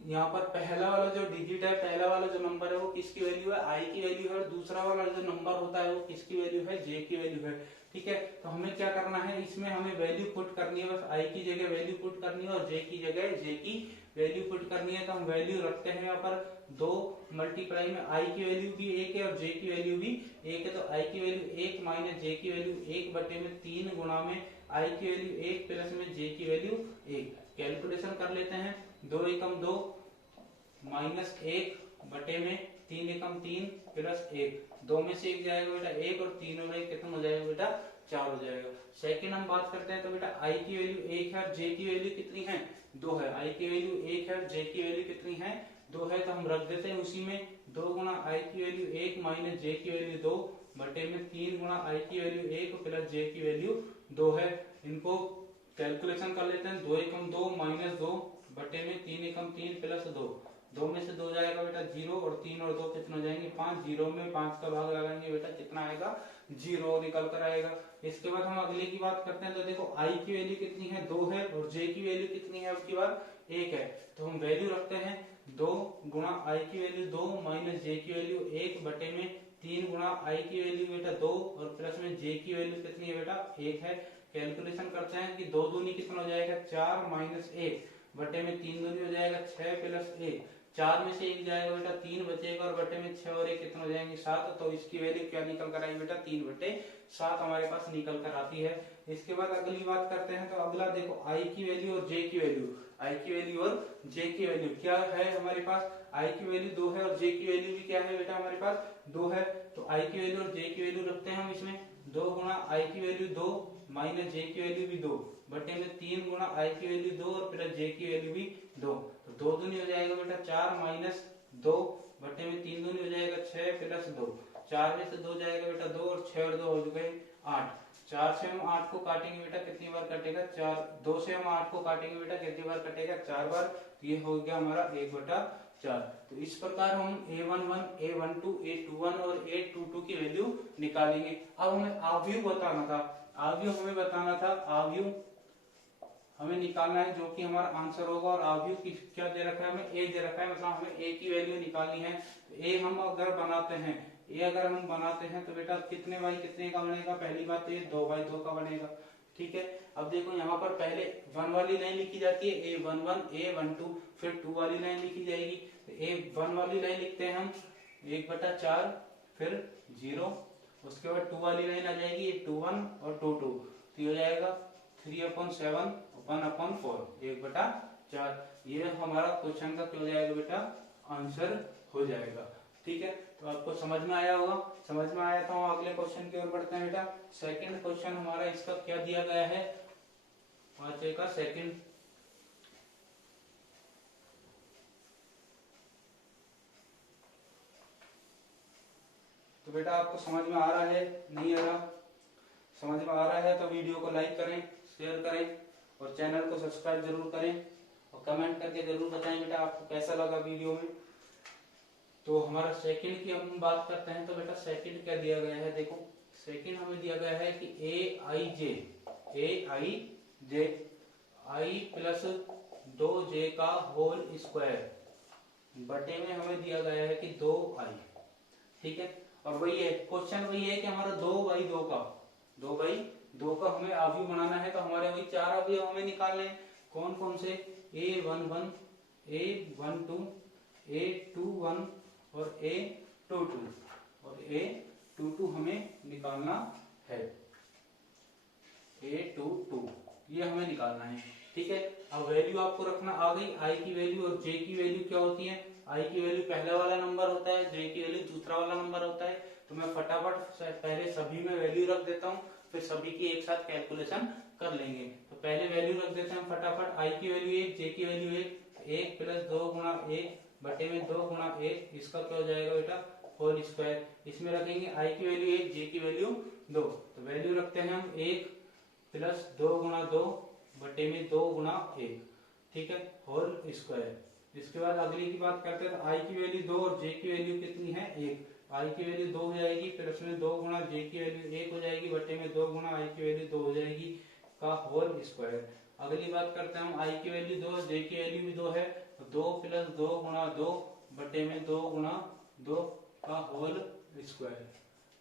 यहाँ पर पहला वाला जो डिजिट है, पहला वाला जो नंबर है वो किसकी वैल्यू है, i की वैल्यू है, और दूसरा वाला जो नंबर होता है वो किसकी वैल्यू है, j की वैल्यू है। ठीक है, तो हमें क्या करना है, इसमें हमें वैल्यू पुट करनी है, बस i की जगह वैल्यू पुट करनी है और j की जगह j की वैल्यू पुट करनी है। तो हम वैल्यू रखते हैं यहाँ पर 2 मल्टीप्लाई में i की वैल्यू भी 1 है और j की वैल्यू भी 1 है। तो i की वैल्यू 1 माइनस j की वैल्यू 1 बटे में 3 गुणा में i की वैल्यू 1 प्लस में j की वैल्यू 1। कैलकुलेशन कर लेते हैं, 2 एकम 2 माइनस 1 बटे में 3 एकम 3 प्लस 1, 2 में से 1 जाएगा बेटा 1 और 3 में कितना हो जाएगा बेटा, 4 हो जाएगा। सेकंड हम बात करते हैं, तो बेटा i की वैल्यू 1 है और j की वैल्यू कितनी है, 2 है। i की वैल्यू 1 है और j की वैल्यू कितनी है, 2 है। तो हम रख देते हैं उसी में 2 गुणा i की वैल्यू 1 माइनस j की वैल्यू 2 बटे में 3 गुणा i की वैल्यू 1 प्लस j की वैल्यू 2 है। इनको कैलकुलेशन कर लेते हैं, 2 एकम 2 माइनस 2 बटे में 3 एकम 3 प्लस 2, 2 में से 2 जाएगा बेटा 0 और 3 और 2 कितना हो जाएंगे 5, 0 में 5 का भाग लगाएंगे बेटा कितना आएगा 0 निकल कर आएगा। इसके बाद हम अगले की बात करते हैं, तो देखो i की वैल्यू कितनी है 2 है और j की वैल्यू कितनी है उसके बाद 1 है। तो हम वैल्यू रखते हैं 2 गुणा i की वैल्यू 2 माइनस j की वैल्यू 1 बटे में 3 गुणा i की वैल्यू बेटा 2 और प्लस में j की वैल्यू कितनी है बेटा 1 है। कैलकुलेशन करते हैं कि 2 दूनी कितना हो जाएगा 4 माइनस 1 बटे में 3 दूनी हो जाएगा 6 प्लस 1, 4 में से 1 जाएगा बेटा 3 बचेगा और बटे में 6 और 1 कितना हो जाएंगे 7। तो इसकी वैल्यू क्या निकल कर आएगी बेटा 3 बटे 7 हमारे पास निकल कर आती है। इसके बाद अगली बात करते हैं, तो अगला देखो i की वैल्यू और j की वैल्यू, i की वैल्यू और j की वैल्यू क्या है हमारे पास, i की वैल्यू 2 है और j की वैल्यू भी क्या है बेटा हमारे पास 2 है। तो i की वैल्यू और j की वैल्यू रखते हैं हम इसमें, 2 गुणा i की वैल्यू 2 माइनस j की वैल्यू भी 2 बटे में 3 गुणा i की वैल्यू 2 और प्लस j की वैल्यू भी 2। तो 2 दूनी हो जाएगा बेटा 4 माइनस 2 बटे में 3 दूनी हो जाएगा 6 प्लस 2, 4 में से 2 जाएगा बेटा 2 और 6 और 2 हो गए 8। 4 से हम 8 को काटेंगे बेटा कितनी बार कटेगा 4। 2 से हम 8 को काटेंगे बेटा कितनी बार कटेगा 4 बार। तो ये हो गया हमारा 1/4। तो इस प्रकार हम a11, a12, a21 और a22 की वैल्यू निकालेंगे। अब हमें आव्यूह बताना था, आव्यूह हमें बताना था, आव्यूह हमें निकालना है जो कि हमारा आंसर होगा। और आव्यूह की क्या दे रखा है, हमें a दे रखा है, मतलब हमें a की वैल्यू निकालनी है। तो a हम अगर बनाते हैं, a अगर हम बनाते हैं तो बेटा कितने बाई कितने का बनेगा, पहली बात तो ये 2/2 का बनेगा। ठीक है, अब देखो यहाँ पर पहले 1 वाली लाइन लिखी जाती है, a11, a12, फिर 2 वाली लाइन लिखी जाएगी। तो a1 वाली लाइन लिखते हैं हम 1/4, फिर 0, उसके बाद 2 वाली लाइन आ जाएगी 21 और 22, तो हो जाएगा 3/7, 1/4, 1/4। ये हमारा क्वेश्चन का क्या हो जाएगा बेटा, आंसर हो जाएगा। ठीक है, तो आपको समझ में आया होगा। समझ में आया तो हम अगले क्वेश्चन की ओर बढ़ते हैं बेटा। सेकंड क्वेश्चन हमारा इसका क्या दिया गया है, 5 का सेकंड। तो बेटा आपको समझ में आ रहा है, नहीं आ रहा? समझ में आ रहा है तो वीडियो को लाइक करें, शेयर करें और चैनल को सब्सक्राइब जरूर करें और कमेंट करके जरूर बताएं बेटा आपको कैसा लगा वीडियो में। तो हमारा सेकंड की हम बात करते हैं। तो बेटा सेकंड क्या दिया गया है, देखो सेकंड हमें दिया गया है कि a i प्लस 2j का होल स्क्वायर बटे में हमें दिया गया है कि 2i। ठीक है, और वही है क्वेश्चन, वही है कि हमारा 2/2 का हमें अवयव बनाना है। तो हमारे वही 4 अवयव हमें निकालने हैं। कौन कौन से, a11, a12, a21 और a22, और a22 हमें निकालना है, a22 ये हमें निकालना है। ठीक है, अब वैल्यू आपको रखना आ गई, आई की वैल्यू और जे की वैल्यू क्या होती है। आई की वैल्यू पहला वाला नंबर होता है, जे की वैल्यू दूसरा वाला नंबर होता है। तो मैं फटाफट पहले सभी में वैल्यू रख देता हूँ, फिर सभी की एक साथ कैलकुलेशन कर लेंगे। तो पहले वैल्यू रख देते हैं फटाफट। आई की वैल्यू 1, जे की वैल्यू 1 प्लस 2 गुणा 1 बटे में 2 गुणा 1, इसका क्या हो जाएगा बेटा, होल स्क्वायर। इसमें रखेंगे आई की वैल्यू 1, जे की वैल्यू 2। तो वैल्यू रखते हैं हम 1 प्लस 2 गुणा 2 बटे में 2 गुणा 1, ठीक है, होल स्क्वायर। इसके बाद अगली की बात करते हैं। तो आई की वैल्यू 2 और जे की वैल्यू कितनी है, 1। आई की वैल्यू 2 हो जाएगी, फिर उसमें 2 गुणा जे की वैल्यू 1 हो जाएगी बटे में 2 गुणा आई की वैल्यू 2 हो जाएगी का होल स्क्वायर। अगली बात करते हैं हम, आई की वैल्यू 2, जे की वैल्यू भी 2 है, तो 2 प्लस 2 गुणा 2 बटे में 2 गुणा 2 का होल स्क्वायर।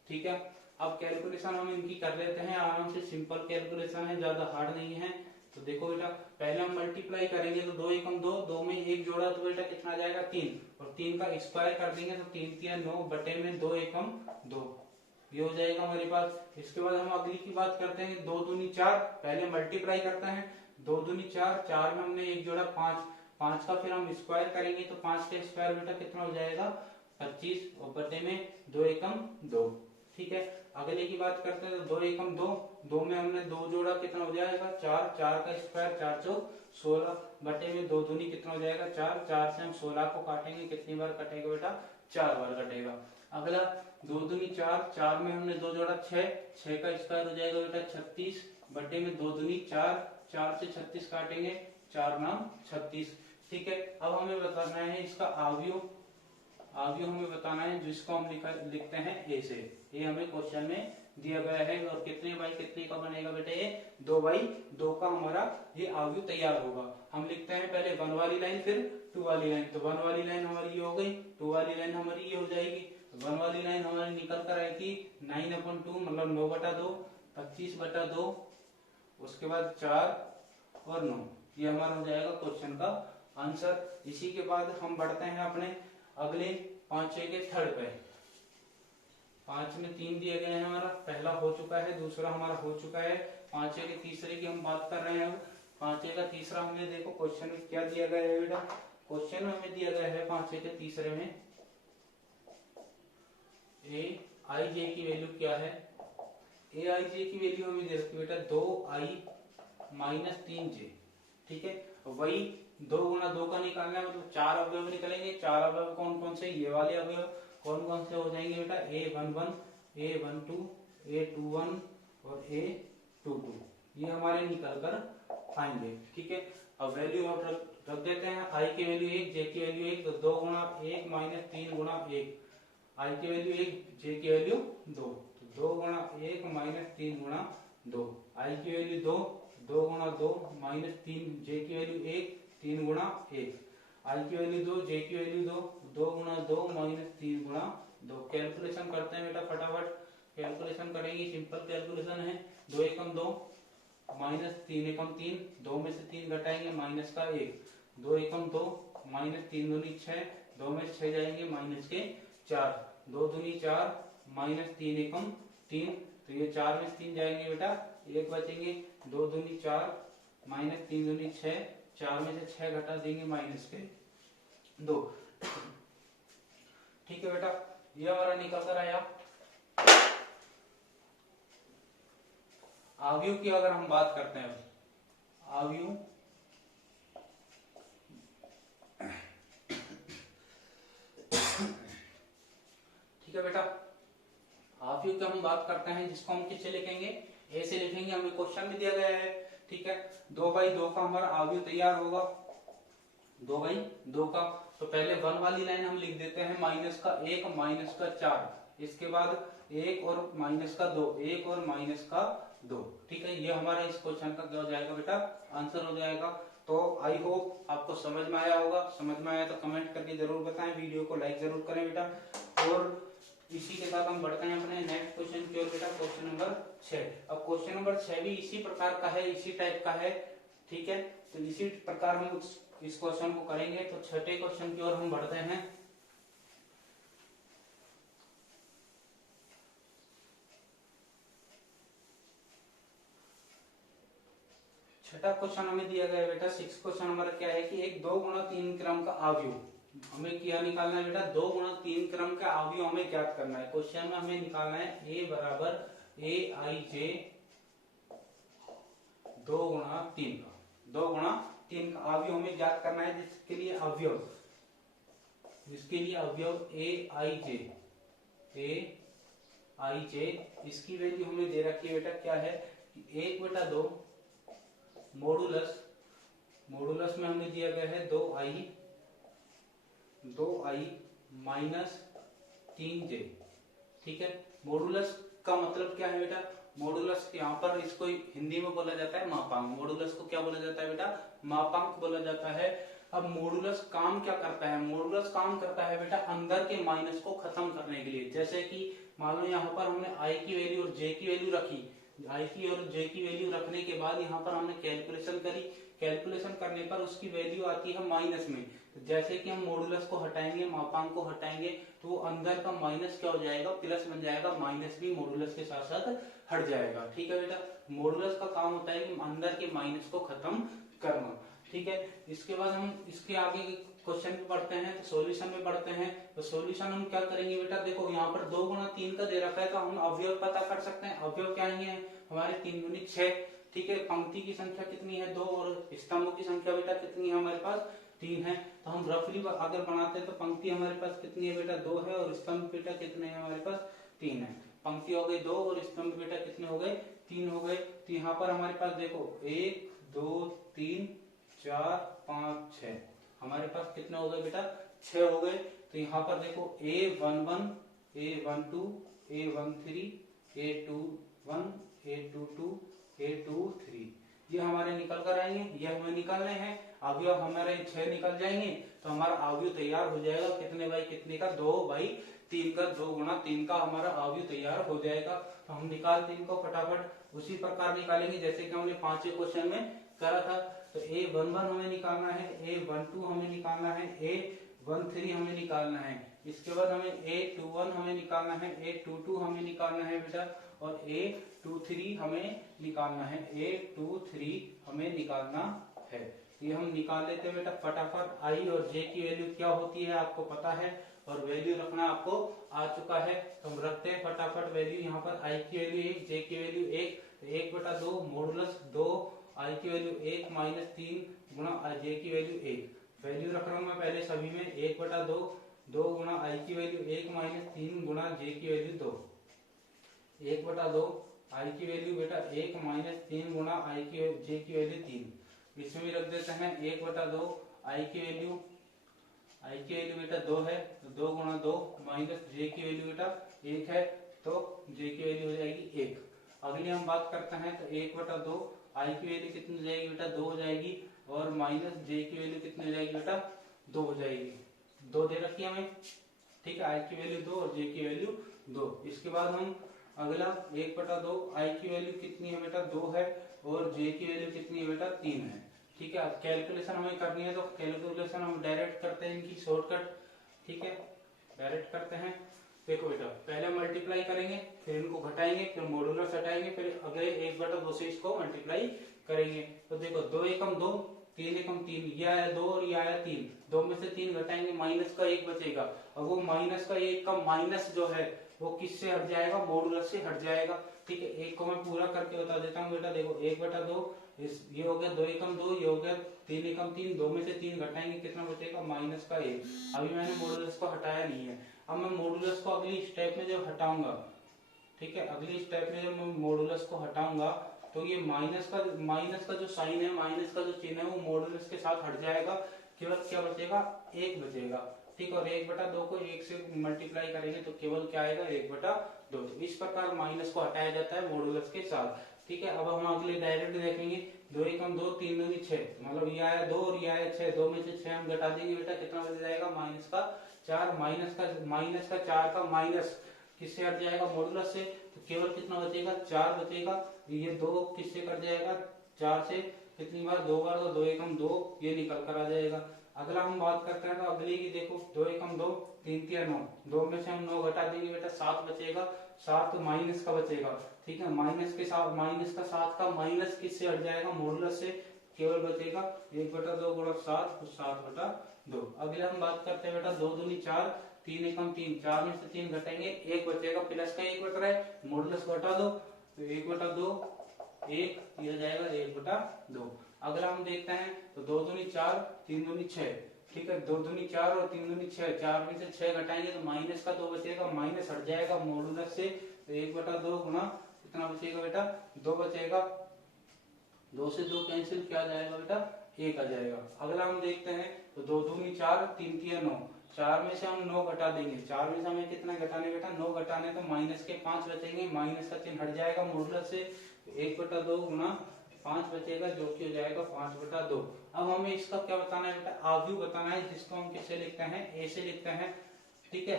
ठीक है, अब कैलकुलेशन हम इनकी कर लेते हैं आराम से, सिंपल कैलकुलेशन है, ज्यादा हार्ड नहीं है। तो देखो बेटा, पहले हम मल्टीप्लाई करेंगे तो 2 एकम 2, 2 में 1 जोड़ा तो बेटा कितना आ जाएगा 3, और 3 का स्क्वायर कर देंगे तो 3 3 9 बटे में 2 एकम 2, ये हो जाएगा हमारे पास। इसके बाद हम अगली की बात करते हैं, 2 दूनी 4, पहले मल्टीप्लाई करते हैं, 2 दूनी 4, 4 में हमने 1 जोड़ा 5, 5 का फिर हम स्क्वायर करेंगे तो 5 का स्क्वायर बेटा कितना हो जाएगा 25, और बटे में 2 एकम 2। ठीक है, अगले की बात करते हैं तो 2 एकम 2, 2 में हमने 2 जोड़ा कितना हो जाएगा 4, 4 का स्क्वायर 4 चौक 16 बटे में 2 दूनी कितना हो जाएगा 4, 4 से हम 16 को काटेंगे, कितनी बार कटेगा बेटा 4 बार कटेगा। अगला 2 दूनी 4, 4 में हमने 2 जोड़ा 6, 6 का स्क्वायर हो जाएगा बेटा 36 बटे में 2 दूनी 4, 4 से 36 काटेंगे, 4 नाम 36। ठीक है, अब हमें बताना है इसका आव्यूह, आव्यूह हमें बताना है जिसको हम लिखते हैं ए से। ये हमें क्वेश्चन में दिया गया है, और कितने बाई कितने का बनेगा बेटे, ये 2/2 का हमारा ये आव्यूह तैयार होगा। हम लिखते हैं पहले 1 वाली लाइन फिर 2 वाली लाइन। तो 1 वाली लाइन हमारी ये हो गई, 2 वाली लाइन हमारी ये हो जाएगी। तो 1 वाली लाइन हमारी निकल कर आएगी 9/2, मतलब 9/2, 25/2, उसके बाद 4 और 9, ये हमारा हो जाएगा क्वेश्चन का आंसर। इसी के बाद हम बढ़ते हैं अपने अगले 5 के थर्ड पे। 5 में 3 दिए गए हैं, हमारा पहला हो चुका है, दूसरा हमारा हो चुका है। 5 के तीसरे की हम बात कर रहे हैं। 5 का तीसरा हमने देखो क्वेश्चन में क्या दिया गया है बेटा, क्वेश्चन में हमें दिया गया है 5 के तीसरे में ए आई जे की वैल्यू क्या है। ए आई जे की वैल्यू हमें दे रखी बेटा 2i माइनस 3j। ठीक है, वही 2 गुणा 2 का निकालना है, मतलब 4 अवयव निकलेंगे। 4 अवयव कौन कौन से, ये वाले अवयव कौन कौन से हो जाएंगे बेटा, A11, A12, A21 और A22, ये हमारे निकल कर आएंगे। ठीक है, अब वैल्यू हम रख देते हैं। आई की वैल्यू 1, जे की वैल्यू 1, तो 2 गुणा 1 माइनस 3 गुणा 1, आई की वैल्यू 1, जे की वैल्यू 2, तो 2 गुणा 1 माइनस 3 गुणा 2, आई की वैल्यू 2, 2 गुणा 2 माइनस 3, जे की वैल्यू 1, 3 गुणा 1, आई की वैल्यू 2, जे की वैल्यू 2, 2 गुणा 2 माइनस 3 गुणा 2। कैलकुलेशन करते हैं बेटा, फटाफट कैलकुलेशन करेंगे, सिंपल कैलकुलेशन है। 2 एकम 2 माइनस 3 एकम 3, 2 में से 3 घटाएंगे माइनस का 1, 2 एकम 2 माइनस 3 दूनी 6, 2 में से 6 जाएंगे माइनस के 4, 2 दूनी 4 माइनस 3 एकम 3, तो ये 4 में से 3 जाएंगे बेटा, 1 बचेंगे, 2 दूनी 4 माइनस 3 दूनी 6, 4 में से 6 घटा देंगे माइनस के 2। ठीक है बेटा, ये हमारा निकल कर आया। आव्यूह की अगर हम बात करते हैं, आव्यूह ठीक है बेटा, आव्यूह की हम बात करते हैं, जिसको हम किससे लिखेंगे, ए से लिखेंगे। हमें क्वेश्चन में दिया गया है। ठीक है, 2/2 का हमारा आव्यूह तैयार होगा, 2/2 का। तो पहले 1 वाली लाइन हम लिख देते हैं, माइनस का 1 माइनस का 4, इसके बाद 1 और माइनस का 2, 1 और माइनस का 2। ठीक है, ये हमारा इस क्वेश्चन का क्या हो जाएगा बेटा, आंसर हो जाएगा। तो आई होप आपको समझ में आया होगा। समझ में आया तो कमेंट करके जरूर बताएं, वीडियो को लाइक जरूर करें बेटा। और इसी के साथ हम बढ़ते हैं अपने नेक्स्ट क्वेश्चन की ओर बेटा, क्वेश्चन नंबर 6। अब क्वेश्चन नंबर 6 भी इसी प्रकार का है, इसी टाइप का है। ठीक है, तो इसी प्रकार हम इस क्वेश्चन को करेंगे। तो छठे क्वेश्चन की ओर हम बढ़ते हैं। छठा क्वेश्चन हमें दिया गया है बेटा, 6 क्वेश्चन हमारा क्या है कि एक 2 गुणा 3 क्रम का आव्यूह हमें क्या निकालना है बेटा, 2 गुणा 3 क्रम का आव्यूह हमें ज्ञात करना है। क्वेश्चन में हमें निकालना है a बराबर aij 2 गुणा 3 का, 2 गुणा 3 का आव्यूह हमें ज्ञात करना है। जिसके लिए अवयव aij, इसकी वैल्यू हमें दे रखी है बेटा, क्या है कि 1/2 मॉडुलस में हमें दिया गया है 2i माइनस 3j। ठीक है, मॉडुलस का मतलब क्या है बेटा, मॉडुलस यहाँ पर इसको हिंदी में बोला जाता है मापांक। मॉडुलस को क्या बोला जाता है बेटा, मापांक बोला जाता है। अब मॉडुलस काम क्या करता है, मॉडुलस काम करता है बेटा अंदर के माइनस को खत्म करने के लिए। जैसे कि मान लो यहाँ पर हमने i की वैल्यू और j की वैल्यू रखी, i की और j की वैल्यू रखने के बाद यहाँ पर हमने कैलकुलेशन करी, कैलकुलेशन करने पर उसकी वैल्यू आती है माइनस में। तो जैसे कि हम मॉडुलस को हटाएंगे, मापांक को हटाएंगे, तो अंदर का माइनस क्या हो जाएगा, प्लस बन जाएगा। माइनस भी मॉडुलस के साथ साथ हट जाएगा। ठीक है बेटा, मॉडुलस का काम होता है कि अंदर के माइनस को खत्म करना। ठीक है, इसके बाद हम इसके आगे क्वेश्चन पे पढ़ते हैं, तो सॉल्यूशन में पढ़ते हैं। तो सॉल्यूशन हम क्या करेंगे बेटा, देखो यहाँ पर 2 गुणा 3 का दे रखा है, तो हम अवयव पता कर सकते हैं। अवयव क्या है हमारे, 3 दूनी 6। ठीक है, पंक्ति की संख्या कितनी है 2, और स्तंभ की संख्या बेटा कितनी है हमारे पास, 3 है। तो हम रफली अगर बनाते हैं तो पंक्ति हमारे पास कितनी है बेटा, 2 है, और स्तंभ बेटा कितने हैं हमारे पास, 3 है। पंक्ति हो गई 2 और स्तंभ बेटा कितने हो गए, 3 हो गए। तो यहाँ पर हमारे पास देखो 1 2 3 4 5 6, हमारे पास कितने हो गए बेटा, 6 हो गए। तो यहाँ पर देखो A11 A12 A13 A21 A22 A23, ये हमारे निकल कर आएंगे, ये हमें निकालने हैं। अवयव हमारे 6 निकल जाएंगे, तो हमारा अवयव तैयार हो जाएगा कितने बाई कितने का, 2/3 का, 2 गुणा 3 का हमारा अवयव तैयार हो जाएगा। तो हम निकालते हैं इनको फटाफट, उसी प्रकार निकालेंगे जैसे कि हमने 5वें क्वेश्चन में करा था। तो A11 हमें निकालना है, A12 हमें निकालना है, A13 हमें निकालना है, इसके बाद हमें A21 हमें निकालना है, A22 हमें निकालना है बेटा, और A23 हमें निकालना है, A23 हमें निकालना है। ये हम निकाल लेते हैं बेटा फटाफट। I और J की वैल्यू क्या होती है आपको पता है, और वैल्यू रखना आपको आ चुका है, तो हम रखते हैं फटाफट वैल्यू। यहाँ पर I की वैल्यू 1, J की वैल्यू 1, 1/2 मॉडुलस 2, I की वैल्यू 1 माइनस 3 गुणा J की वैल्यू 1। वैल्यू रख रहा हूं मैं पहले सभी में, 1/2 2 गुना आई की वैल्यू 1 माइनस 3 गुना जे की वैल्यू 2। 1/2 आई की वैल्यू बेटा 1 माइनस 3 गुना आई की जे की वैल्यू 3। इसमें भी रख देते हैं 1/2 आई की वैल्यू बेटा 2 है, तो 2 गुना 2 माइनस जे की वैल्यू बेटा 1 है, तो जे की वैल्यू हो जाएगी 1। अगली हम बात करते हैं तो 1/2 आई की वैल्यू कितनी हो जाएगी बेटा 2 हो जाएगी, और माइनस जे की वैल्यू कितनी हो जाएगी बेटा 2 हो जाएगी। 2 दे रखी है हमें, ठीक है, आई की वैल्यू 2 और जे की वैल्यू 2। इसके बाद हम अगला 1/2 आई की वैल्यू कितनी है बेटा 2 है, और जे की वैल्यू कितनी है बेटा 3 है। ठीक है, अब कैलकुलेशन हमें करनी है तो कैलकुलेशन हम डायरेक्ट करते हैं इनकी शॉर्टकट। ठीक है, डायरेक्ट करते हैं। देखो बेटा पहले मल्टीप्लाई करेंगे, फिर इनको घटाएंगे, फिर मॉडुलस हटाएंगे, फिर अगले 1/2 से इसको मल्टीप्लाई करेंगे। तो देखो 2 एकम 2, 3 एकम 3, ये आया 2 और ये आया 3, 2 में से 3 घटाएंगे, माइनस का 1 बचेगा। और वो माइनस का 1 का माइनस जो है वो किससे हट जाएगा, मॉडुलस से हट जाएगा। ठीक है, एक को मैं पूरा करके बता देता हूँ बेटा। देखो 1/2 ये हो गया 2 एकम 2, ये हो गया 3 एकम 3, 2 में से 3 घटाएंगे, कितना बचेगा माइनस का 1। अभी मैंने मॉडुलस को हटाया नहीं है। अब मैं मॉडुलस को अगली स्टेप में जब हटाऊंगा, ठीक है, अगली स्टेप में जब मैं मॉडुलस को हटाऊंगा तो ये माइनस का जो साइन है, माइनस का जो चिन्ह है वो मॉडुलस के साथ हट जाएगा। केवल क्या बचेगा, 1 बचेगा। ठीक, और 1/2 को 1 से मल्टीप्लाई करेंगे तो केवल क्या आएगा 1/2। तो इस प्रकार माइनस को हटाया जाता है मॉडुलस के साथ। ठीक है, अब हम अगले डायरेक्ट देखेंगे। 2 एकम 2, 3 दूनी 6, मतलब ये आया 2 और ये आया 6, 2 में से 6 हम घटा देंगे बेटा, कितना बच जाएगा माइनस का 4। माइनस का 4 का माइनस किससे हट जाएगा, मॉडुलस से, तो केवल कितना बचेगा 4 बचेगा। ये 2 किससे कट जाएगा, 4 से, कितनी बार 2 बार, तो 2 एकम 2 ये निकल कर आ जाएगा। अगला हम बात करते हैं तो अगली की देखो 2 एकम 2, 3 तिया 9, 2 में से हम 9 घटा देंगे बेटा, 7 बचेगा। 7 तो माइनस का बचेगा। ठीक है, माइनस का 7 का माइनस किससे हट जाएगा, मॉडुलस से, केवल बचेगा 1/2 गुणा 7, तो 7/2। अगले हम बात करते हैं बेटा 2 दूनी 4, 3 एकम 3, 4 में से 3 घटेंगे, 1 बचेगा, प्लस का 1 बच रहा है, मॉडुलस को हटा दो तो 1/2, 1 ये हो जाएगा 1/2। अगला हम देखते हैं तो 2 दूनी 4, 3 दूनी 6। ठीक है, 2 दूनी 4 और 3 दूनी 6, 4 में से 6 घटाएंगे तो माइनस का 2 बचेगा, माइनस हट जाएगा मॉडुलस से, तो 1/2 गुना कितना बचेगा बेटा 2 बचेगा। 2 से 2 कैंसिल, क्या आ जाएगा बेटा 1 आ जाएगा। अगला हम देखते हैं तो 2 दूनी 4, 3 तिया 9, 4 में से हम 9 घटा देंगे, 4 में से हमें कितना घटाने बेटा 9 घटाने, तो माइनस के 5 बचेंगे, माइनस का चिन्ह हट जाएगा मॉडुलस से, 1/2 गुना 5 बचेगा, जो कि हो जाएगा 5/2। अब हमें इसका क्या बताना है बेटा, आव्यूह बताना है, जिसको हम किससे लिखते हैं, ए से लिखते हैं। ठीक है,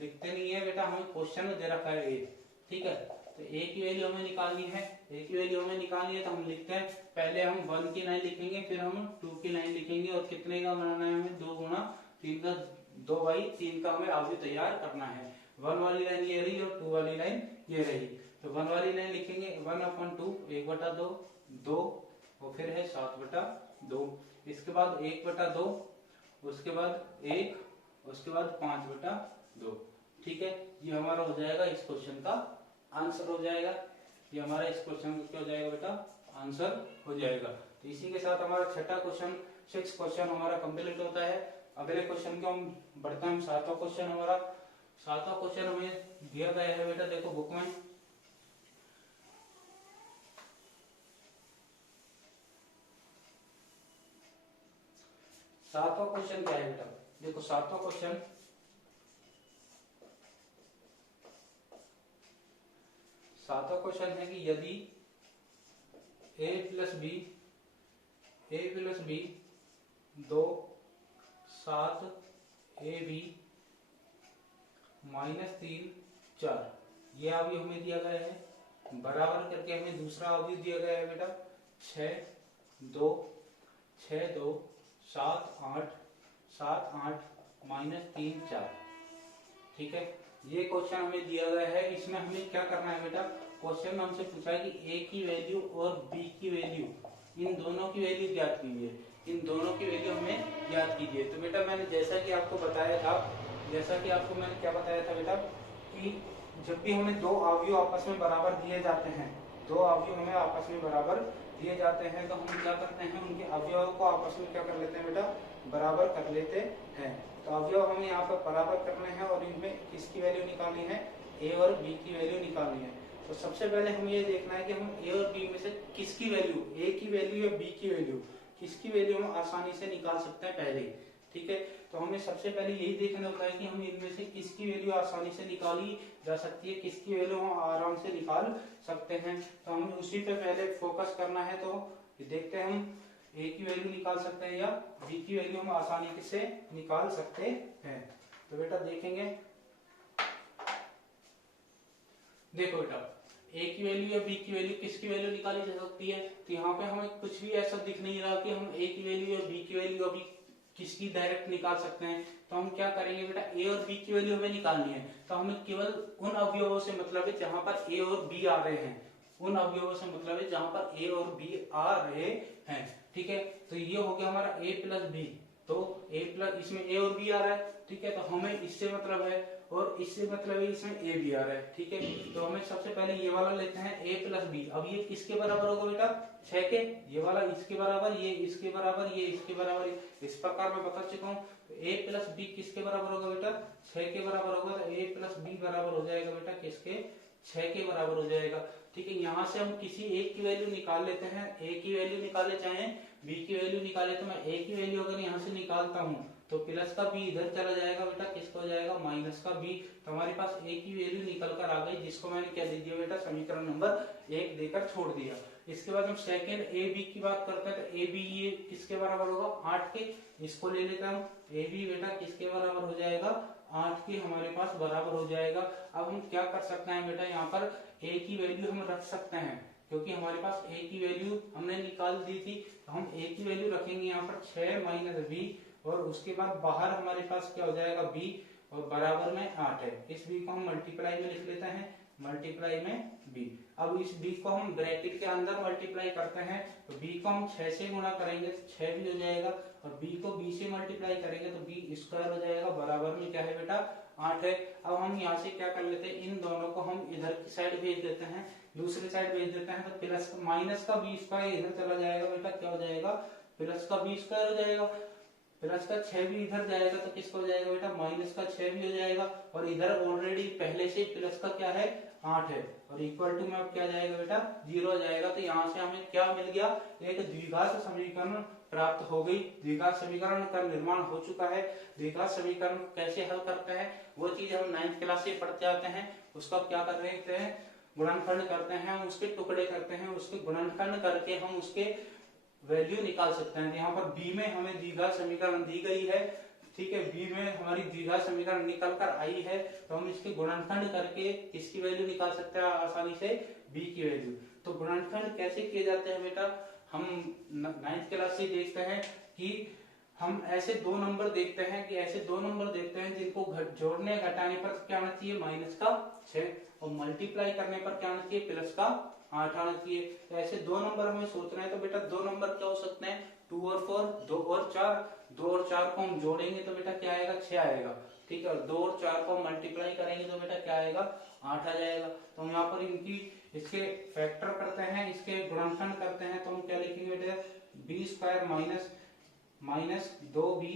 लिखते नहीं है बेटा, हमें क्वेश्चन में दे रखा है ए। ठीक है, तो ए की वैल्यू हमें निकालनी है, तो हम लिखते हैं, पहले हम 1 की लाइन लिखेंगे, फिर हम 2 की लाइन लिखेंगे, और कितने का बनाना है हमें, 2 गुना 3 का 2/3 का हमें आव्यूह तैयार करना है। 1 वाली लाइन ये रही और 2 वाली लाइन ये रही। तो 1 वाली लाइन लिखेंगे 1/2, 1/2, 2, और फिर है 7/2। इसके बाद 1/2, उसके बाद 1, उसके बाद 5/2। ठीक है, ये हमारा हो जाएगा इस क्वेश्चन का आंसर हो जाएगा। ये हमारा इस क्वेश्चन का क्या हो जाएगा बेटा, आंसर हो जाएगा। तो इसी के साथ हमारा छठा क्वेश्चन, 6 क्वेश्चन हमारा कंप्लीट होता है। अगले क्वेश्चन को हम बढ़ते हैं, 7वां क्वेश्चन हमारा। 7वां क्वेश्चन हमें दिया गया है बेटा, देखो बुक में, सातवां क्वेश्चन क्या है बेटा, देखो सातवां क्वेश्चन है कि यदि a प्लस बी 2 7 ab -3 4, ये अवयव हमें दिया गया है। बराबर करके हमें दूसरा अवयव दिया गया है बेटा 6 2 7 8 -3 4। ठीक है, ये क्वेश्चन हमें दिया गया है। इसमें हमें क्या करना है बेटा, क्वेश्चन में हमसे पूछा है कि a की वैल्यू और b की वैल्यू, इन दोनों की वैल्यू ज्ञात कीजिए, इन दोनों की वैल्यू हमें ज्ञात कीजिए। तो बेटा मैंने जैसा कि आपको मैंने क्या बताया था बेटा, कि जब भी हमें दो अवयव आपस में बराबर दिए जाते हैं, दो अवयव हमें आपस में बराबर दिए जाते हैं तो हम क्या करते हैं, उनके अवयवों को आपस में क्या कर लेते हैं बेटा, बराबर कर लेते हैं। तो अवयव हमें यहाँ पर बराबर करने हैं और इनमें किसकी वैल्यू निकालनी है, ए और बी की वैल्यू निकालनी है। तो सबसे पहले हमें ये देखना है कि हम ए और बी में से किसकी वैल्यू, ए की वैल्यू या बी की वैल्यू, किसकी वैल्यू हम आसानी से निकाल सकते हैं पहले। ठीक है, तो हमें सबसे पहले यही देखना होता है कि हम इनमें से किसकी वैल्यू आसानी से निकाली जा सकती है, किसकी वैल्यू हम आराम से निकाल सकते हैं। तो हमें उसी पे पहले फोकस करना है। तो देखते हैं हम ए की वैल्यू निकाल सकते हैं या बी की वैल्यू हम आसानी से निकाल सकते हैं। तो बेटा देखेंगे, देखो बेटा ए की वैल्यू या बी की वैल्यू किसकी वैल्यू निकाली जा सकती है। तो यहाँ पे हमें कुछ भी ऐसा दिख नहीं रहा कि हम ए की वैल्यू या बी की वैल्यू अभी किसकी डायरेक्ट निकाल सकते हैं। तो हम क्या करेंगे बेटा, ए और बी की वैल्यू हमें निकालनी है। तो हमें केवल उन अवयवों से मतलब है जहां पर ए और बी आ रहे हैं, उन अवयवों से मतलब है जहां पर ए और बी आ रहे हैं। ठीक है, तो ये हो गया हमारा ए प्लस बी। तो ए प्लस, इसमें ए और बी आ रहा है। ठीक है, तो हमें इससे मतलब है और इससे मतलब है इसमें ए भी आ रहा है। ठीक है, तो हमें सबसे पहले ये वाला लेते हैं ए प्लस बी। अब ये किसके बराबर होगा बेटा, 6 के। ये वाला इसके बराबर, ये इसके बराबर, ये इसके बराबर, इस प्रकार मैं बता चुका हूँ। तो ए प्लस बी किसके बराबर होगा बेटा, 6 के बराबर होगा। तो ए प्लस बी बराबर हो जाएगा बेटा किसके, 6 के बराबर हो जाएगा। ठीक है, यहाँ से हम किसी एक की वैल्यू निकाल लेते हैं। ए की वैल्यू निकाले चाहे बी की वैल्यू निकाले। तो मैं ए की वैल्यू अगर यहाँ से निकालता हूँ तो प्लस का बी इधर चला जाएगा बेटा, किसको हो जाएगा, माइनस का बी। तो हमारे पास ए की वैल्यू निकल कर आ गई, जिसको मैंने क्या दे दिया बेटा, समीकरण नंबर 1 देकर छोड़ दिया। इसके बाद हम सेकेंड ए बी की बात करते हैं। तो ए बी ये किसके बराबर होगा, 8 के। इसको ले लेते हैं हम, ए बी बेटा किसके बराबर हो जाएगा, 8 के हमारे पास बराबर हो जाएगा। अब हम क्या कर सकते हैं बेटा, यहाँ पर ए की वैल्यू हम रख सकते हैं, क्योंकि हमारे पास ए की वैल्यू हमने निकाल दी थी। तो हम ए की वैल्यू रखेंगे यहाँ पर 6 माइनस बी, और उसके बाद बाहर हमारे पास क्या हो जाएगा, बी, और बराबर में 8 है। इस बी को हम मल्टीप्लाई में लिख लेते हैं, मल्टीप्लाई में बी। अब इस बी को हम ब्रैकेट के अंदर मल्टीप्लाई करते हैं। तो बी को हम 6 से गुणा करेंगे तो 6 भी हो जाएगा, और बी को बी से मल्टीप्लाई करेंगे तो बी स्क्वायर हो जाएगा, बराबर में क्या है बेटा, 8 है। अब हम यहाँ से क्या कर लेते हैं, इन दोनों को हम इधर की साइड भेज देते हैं, दूसरी साइड भेज देते हैं। तो प्लस माइनस का बी स्क्वायर इधर चला जाएगा बेटा, क्या हो जाएगा, प्लस का बी स्क्वायर हो जाएगा। प्लस का 6 भी इधर जाएगा तो किसको हो जाएगा बेटा, माइनस का 6 भी हो जाएगा। और इधर ऑलरेडी पहले से प्लस का क्या है, 8 है, और इक्वल टू में अब क्या जाएगा बेटा, 0 हो जाएगा। तो यहाँ से हमें क्या मिल गया, एक द्विघात समीकरण प्राप्त हो गई। द्विघात समीकरण का निर्माण हो चुका है। द्विघात समीकरण कैसे हल करते हैं वो चीज हम 9th क्लास से पढ़ते आते हैं। उसका क्या कर रहे हैं, गुणनखंड करते हैं, उसके टुकड़े करते हैं, उसके गुणनखंड करके हम उसके वैल्यू निकाल सकते हैं। यहाँ पर बी में हमें द्विघात समीकरण दी गई है। ठीक है, बी में हमारी द्विघात समीकरण निकल कर आई है, तो हम इसके गुणनखंड करके किसकी वैल्यू निकाल सकते हैं आसानी से, बी की वैल्यू। तो गुणनखंड कैसे किए जाते हैं बेटा, हम 9th क्लास से देखते हैं कि हम ऐसे दो नंबर देखते हैं जिनको जोड़ने घटाने पर क्या आना चाहिए, माइनस का 6, और मल्टीप्लाई करने पर क्या आना चाहिए, प्लस का 8 आना चाहिए। तो ऐसे दो नंबर हमें सोचना है। तो बेटा दो नंबर क्या हो सकते हैं, 2 और 4, 2 और 4। 2 और 4 को हम जोड़ेंगे तो बेटा क्या आएगा, 6 आएगा। ठीक है, और 2 और 4 को मल्टीप्लाई करेंगे तो बेटा क्या आएगा, 8 आ जाएगा। तो हम यहाँ पर इसके फैक्टर करते हैं, इसके गुणनखंड करते हैं। तो हम क्या लिखेंगे बेटा, बी स्क्वायर माइनस 2b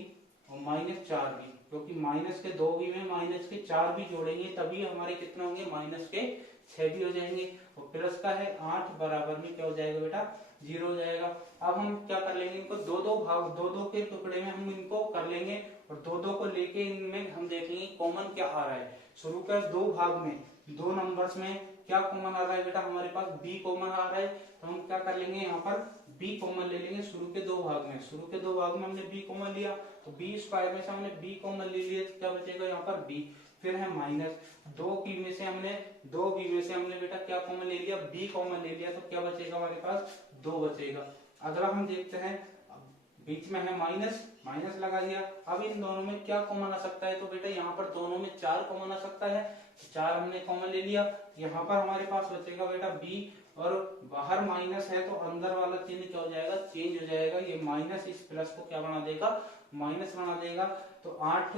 और माइनस 4b, क्योंकि माइनस के 2b में माइनस के 4 भी जोड़ेंगे तभी हमारे कितने होंगे, माइनस के 6 भी हो जाएंगे। और प्लस का है 8, बराबर में क्या हो जाएगा बेटा, 0 हो जाएगा। अब हम क्या कर लेंगे, इनको दो के टुकड़े में हम इनको कर लेंगे, और 2 को लेके इनमें हम देख लेंगे कॉमन क्या आ रहा है। शुरू के 2 भाग में, 2 नंबर्स में क्या कॉमन आ रहा है बेटा, हमारे पास b कॉमन आ रहा है। तो हम क्या कर लेंगे, यहाँ पर b कॉमन ले लेंगे शुरू के 2 भाग में। शुरू के 2 भाग में हमने b कॉमन लिया, तो b स्क्वायर में से हमने b कॉमन ले लिया, तो क्या बचेगा यहाँ पर b। फिर है माइनस 2b में से हमने बेटा क्या कॉमन ले लिया, b कॉमन ले लिया, तो क्या बचेगा हमारे पास, 2 बचेगा। अगला हम देखते हैं, बीच में है माइनस लगा दिया। अब इन दोनों में क्या कॉमन आ सकता है, तो बेटा यहाँ पर दोनों में 4 कॉमन आ सकता है। 4 हमने कॉमन ले लिया। यहाँ पर हमारे पास बचेगा बेटा b, और बाहर माइनस है तो अंदर वाला चिन्ह क्या हो जाएगा, चेंज हो जाएगा। ये माइनस इस प्लस को क्या बना देगा, माइनस बना देगा। तो 8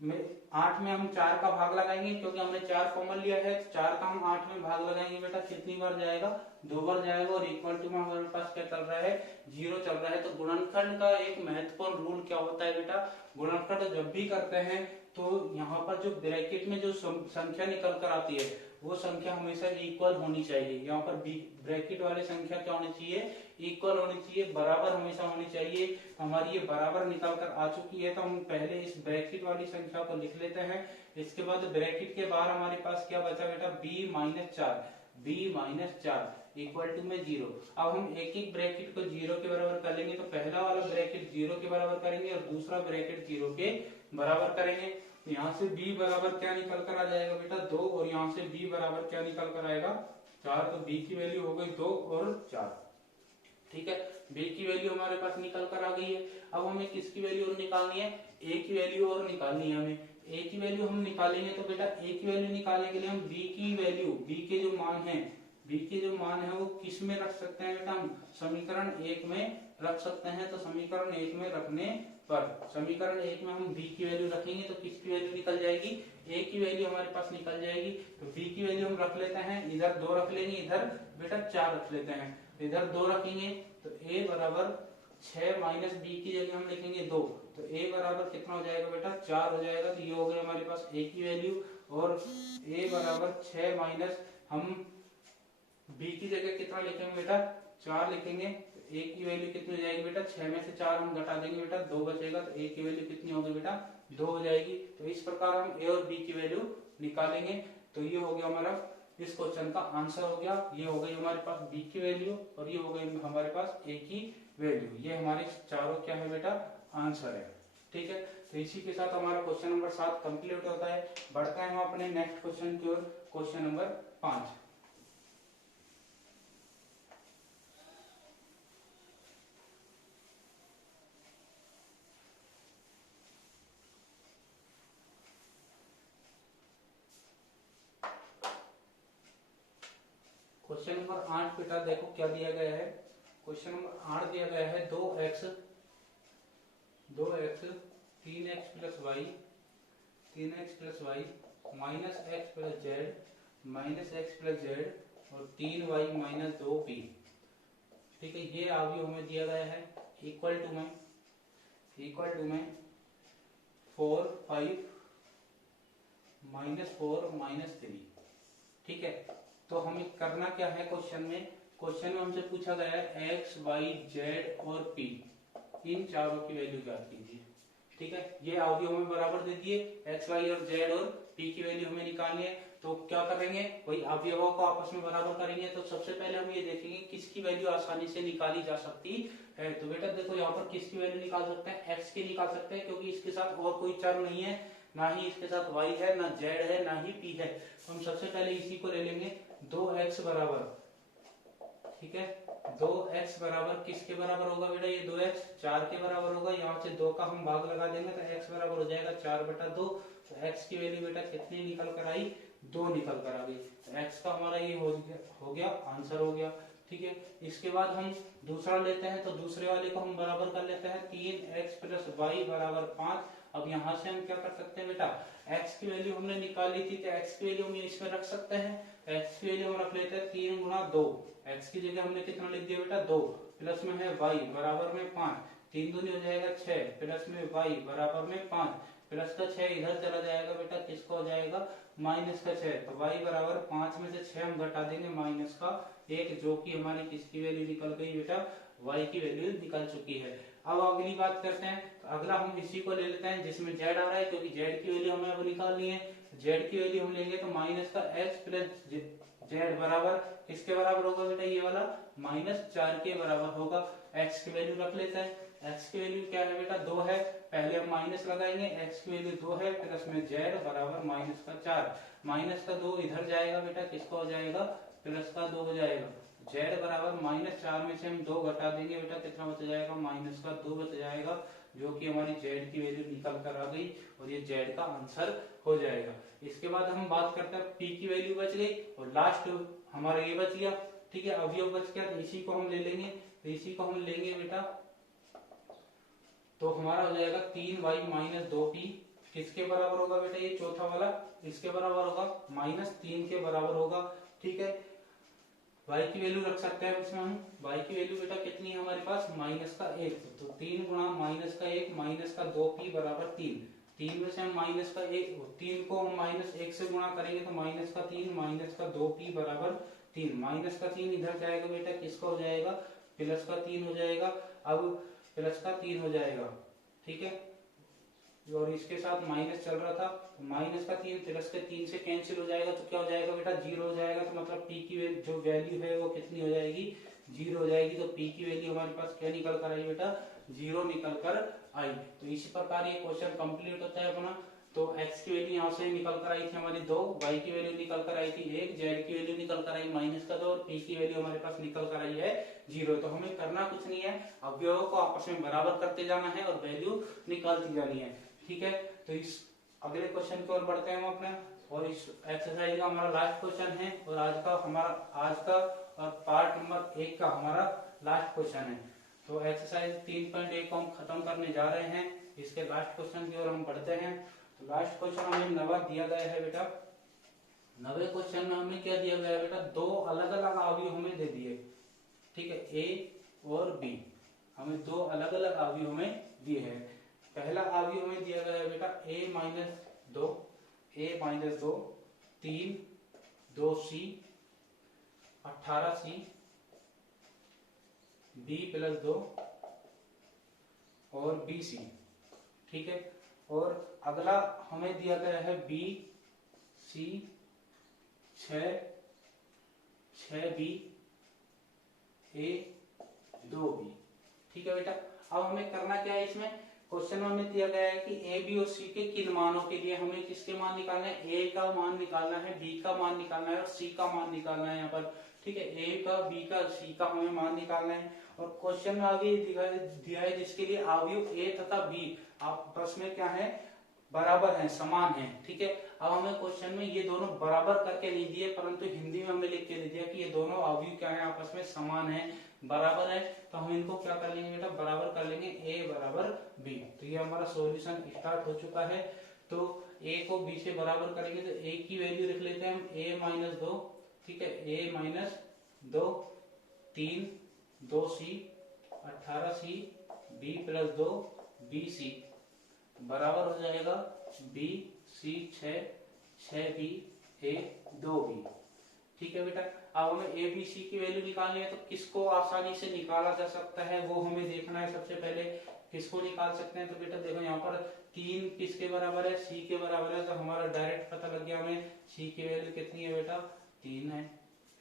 में 8 में हम 4 का भाग लगाएंगे क्योंकि हमने 4 कॉमन लिया है, 4 का हम 8 में भाग लगाएंगे बेटा, कितनी बार जाएगा, 2 बार जाएगा। और इक्वल टू में हमारे पास क्या चल रहा है, 0 चल रहा है। तो गुणनखंड का एक महत्वपूर्ण रूल क्या होता है बेटा, गुणनखंड जब भी करते हैं तो यहाँ पर जो ब्रैकेट में जो संख्या निकल कर आती है वो संख्या हमेशा इक्वल होनी चाहिए। यहाँ पर ब्रैकेट वाली संख्या क्या होनी चाहिए, इक्वल होनी चाहिए, बराबर हमेशा होनी चाहिए। हमारी ये बराबर निकल कर आ चुकी है, तो हम पहले इस ब्रैकेट वाली संख्या को लिख लेते हैं। इसके बाद ब्रैकेट के बाहर हमारे पास क्या बचा बेटा, b-4 इक्वल टू में 0। अब हम एक एक ब्रैकेट को 0 के बराबर कर लेंगे। तो पहला वाला ब्रैकेट 0 के बराबर करेंगे और दूसरा ब्रैकेट 0 के बराबर करेंगे। तो यहाँ से b बराबर क्या निकल कर आ जाएगा बेटा, 2, और यहाँ से b बराबर क्या निकल कर आएगा, 4। तो b की वैल्यू हो गई 2 और 4। ठीक है, b की वैल्यू हमारे पास निकल कर आ गई है। अब हमें किसकी वैल्यू और निकालनी है, a की वैल्यू और निकालनी है हमें। a की वैल्यू हम निकालेंगे तो बेटा a की वैल्यू निकालने के लिए हम b की वैल्यू, b के जो मान है, b के जो मान है वो किस में रख सकते हैं बेटा, हम समीकरण 1 में रख सकते हैं। तो समीकरण 1 में रखने पर, समीकरण 1 में हम b की वैल्यू रखेंगे तो किसकी वैल्यू निकल जाएगी, a की वैल्यू हमारे पास निकल जाएगी। तो b की वैल्यू हम रख लेते हैं, इधर 2 रख लेंगे, इधर बेटा 4 रख लेते हैं। इधर 2 रखेंगे तो a बराबर 6 माइनस b की जगह हम लिखेंगे 2। तो a बराबर कितना हो जाएगा बेटा, 4 हो जाएगा। तो ये हो गया हमारे पास a की वैल्यू। और a बराबर 6 माइनस हम b की जगह कितना लिखेंगे बेटा, 4 लिखेंगे। तो a की वैल्यू कितनी हो जाएगी बेटा, 6 में से 4 हम घटा देंगे बेटा, 2 बचेगा। तो a की वैल्यू कितनी होगी बेटा, 2 हो जाएगी। तो इस प्रकार हम a और b की वैल्यू निकालेंगे। तो ये हो गया हमारा इस क्वेश्चन का आंसर हो गया। ये हो गई हमारे पास b की वैल्यू और ये हो गई हमारे पास a की वैल्यू। ये हमारे चारों क्या है बेटा, आंसर है। ठीक है, तो इसी के साथ हमारा क्वेश्चन नंबर 7 कंप्लीट होता है। बढ़ते हैं हम अपने नेक्स्ट क्वेश्चन की ओर, क्वेश्चन नंबर 5। क्वेश्चन नंबर 8 बेटा देखो क्या दिया गया है। क्वेश्चन नंबर 8 दिया गया है 2x 3x plus Y minus X plus Z और 3y माइनस 2p। ठीक है, ये अवयव हमें दिया गया है। इक्वल टू में 4 5 -4 -3। ठीक है, तो हमें करना क्या है क्वेश्चन में हमसे पूछा गया है x y z और p, इन चारों की वैल्यू ज्ञात कीजिए। ठीक है, ये अवयव हमें बराबर दे दिए, x y और z और p की वैल्यू हमें निकालनी है। तो क्या करेंगे, वही अवयवों को आपस में बराबर करेंगे। तो सबसे पहले हम ये देखेंगे किसकी वैल्यू आसानी से निकाली जा सकती है। तो बेटा देखो यहाँ पर किसकी वैल्यू निकाल सकते हैं, x की निकाल सकते हैं क्योंकि इसके साथ और कोई चर नहीं है, ना ही इसके साथ y है, ना z है, ना ही p है। तो हम सबसे पहले इसी को ले लेंगे 2x बराबर। ठीक है, 2x बराबर किसके बराबर होगा बेटा, ये 2x 4 के बराबर होगा। यहाँ से 2 का हम भाग लगा देंगे तो x बराबर हो जाएगा 4/2। तो x की वैल्यू बेटा कितनी निकल कर आई, 2 निकल कर आ गई। तो x का हमारा ये हो गया आंसर हो गया। ठीक है, इसके बाद हम दूसरा लेते हैं। तो दूसरे वाले को हम बराबर कर लेते हैं 3x प्लस वाई बराबर 5। अब यहाँ से हम क्या कर सकते हैं बेटा, x की वैल्यू हमने निकाली थी तो x की वैल्यू हम इसमें रख सकते हैं। x की वैल्यू हम रख लेते हैं 3 गुना 2। x की जगह हमने कितना लिख दिया बेटा, 2 प्लस में है y बराबर में 5, 3 दूनी हो जाएगा 6 प्लस में y बराबर में 5, प्लस का 6 इधर चला जाएगा बेटा, किसका हो जाएगा माइनस का 6। तो y बराबर 5 में से 6 हम घटा देंगे माइनस का 1, जो कि हमारी किसकी वैल्यू निकल गई बेटा, y की वैल्यू निकल चुकी है। अब अगली बात करते हैं। तो अगला हम इसी को ले लेते हैं जिसमें z आ रहा है, क्योंकि z की वैल्यू हमें अब निकालनी है। z की वैल्यू हम लेंगे तो माइनस का x प्लस z बराबर किसके बराबर होगा बेटा, ये वाला -4 के बराबर होगा। x की वैल्यू रख लेते हैं। x की वैल्यू क्या है बेटा, 2 है। पहले हम माइनस लगाएंगे, x की वैल्यू 2 है, प्लस में z बराबर माइनस का 4, माइनस का 2 इधर जाएगा बेटा, किसका हो जाएगा, प्लस का 2 हो जाएगा। z बराबर -4 में से हम 2 घटा देंगे बेटा, कितना बच जाएगा, माइनस का 2 बच जाएगा, जो कि हमारी z की वैल्यू निकल कर आ गई और ये z का आंसर हो जाएगा। इसके बाद हम बात करते हैं p की वैल्यू बच गई और लास्ट हमारा ये बच गया। ठीक है, अवयव बच गया, तो इसी को हम ले लेंगे। तो इसी को हम लेंगे बेटा, तो हमारा हो जाएगा 3y माइनस 2p किसके बराबर होगा बेटा, ये चौथा वाला इसके बराबर होगा, -3 के बराबर होगा। ठीक है, y की वैल्यू रख सकते हैं इसमें हम। y की वैल्यू बेटा कितनी है हमारे पास, -1, तो 3 गुणा -1 -2p बराबर 3। 3 में से हम -3 को हम -1 से गुणा करेंगे तो -3 -2p बराबर 3। -3 इधर जाएगा बेटा, किसका हो जाएगा, +3 हो जाएगा। अब +3 हो जाएगा, ठीक है, और इसके साथ माइनस चल रहा था, तो -3 +3 से कैंसिल हो जाएगा, तो क्या हो जाएगा बेटा, 0 हो जाएगा। तो मतलब p की जो वैल्यू है वो कितनी हो जाएगी, 0 हो जाएगी। तो p की वैल्यू हमारे पास क्या निकल कर आई बेटा, 0 निकल कर आई। तो इसी प्रकार ये क्वेश्चन कंप्लीट होता है अपना। तो x की वैल्यू यहाँ से निकल कर आई थी हमारी 2, y की वैल्यू निकल कर आई थी 1, z की वैल्यू निकल कर आई -2 और p की वैल्यू हमारे पास निकल कर आई है 0। तो हमें करना कुछ नहीं है, अवयवों को आपस में बराबर करते जाना है और वैल्यू निकालती जानी है। ठीक है, तो इस अगले क्वेश्चन की ओर बढ़ते हैं हम अपने, और इस एक्सरसाइज का हमारा लास्ट क्वेश्चन है, और आज का और पार्ट नंबर 1 का हमारा लास्ट क्वेश्चन है। तो एक्सरसाइज 3.1 को हम खत्म करने जा रहे हैं, इसके लास्ट क्वेश्चन की ओर हम बढ़ते हैं। तो लास्ट क्वेश्चन हमें 9 दिया गया है बेटा। 9वें क्वेश्चन में हमें क्या दिया गया है बेटा, 2 अलग अलग अवयव हमें दे दिए। ठीक है, a और b, हमें 2 अलग अलग अवयव हमें दिए हैं। पहला अवयव हमें दिया गया है बेटा a-2, 3 2c 18c b+2 और bc। ठीक है, और अगला हमें दिया गया है b c 6b a 2b। ठीक है बेटा, अब हमें करना क्या है, इसमें क्वेश्चन में हमें दिया गया है कि ए बी और सी के किन मानों के लिए हमें किसके मान निकालना है, ए का मान निकालना है, बी का मान निकालना है और सी का मान निकालना है यहाँ पर। ठीक है, ए का, बी का, सी का हमें मान निकालना है। और क्वेश्चन में आगे दिया है जिसके लिए अवयव ए तथा बी आपस में क्या है, बराबर है, समान है। ठीक है, अब हमें क्वेश्चन में ये दोनों बराबर करके नहीं दिए, परंतु हिंदी में हमें लिख के दे दिया कि ये दोनों अवयव क्या है, आपस में समान है, बराबर है। तो हम इनको क्या कर लेंगे बेटा, बराबर कर लेंगे, a बराबर b। तो ये हमारा सॉल्यूशन स्टार्ट हो चुका है। तो a को b से बराबर करेंगे तो a की वैल्यू लिख लेते हैं हम a-2। ठीक है, a-2 3 2c 18c b+2 bc बराबर हो जाएगा bc 6b a 2b। ठीक है बेटा, अब हमें ए बी सी की वैल्यू निकालनी है, तो किसको आसानी से निकाला जा सकता है वो हमें देखना है। सबसे पहले किसको निकाल सकते हैं, तो बेटा देखो यहाँ पर 3 किसके बराबर है, सी के बराबर है, तो हमारा डायरेक्ट पता लग गया हमें सी की वैल्यू कितनी है बेटा, 3 है।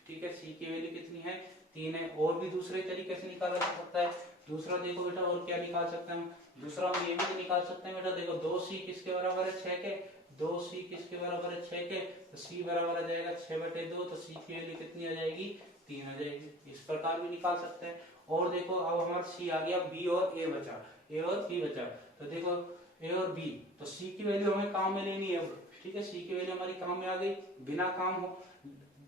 ठीक है, सी की वैल्यू कितनी है, 3 है। और भी दूसरे तरीके से निकाला जा सकता है। दूसरा देखो बेटा, और क्या निकाल सकते हैं हम, दूसरा हम ये भी निकाल सकते हैं बेटा, देखो 2c किसके बराबर है, 6 के, 2c किसके बराबर है, 6 के, तो c बराबर आ जाएगा 6/2, तो c की वैल्यू कितनी आ जाएगी, 3 आ जाएगी। इस प्रकार भी निकाल सकते हैं। और देखो अब हमारा c आ गया, b और a बचा, a और b बचा। तो देखो a और b, तो c की वैल्यू हमें काम में लेनी है। ठीक है, c की वैल्यू हमारी काम में आ गई।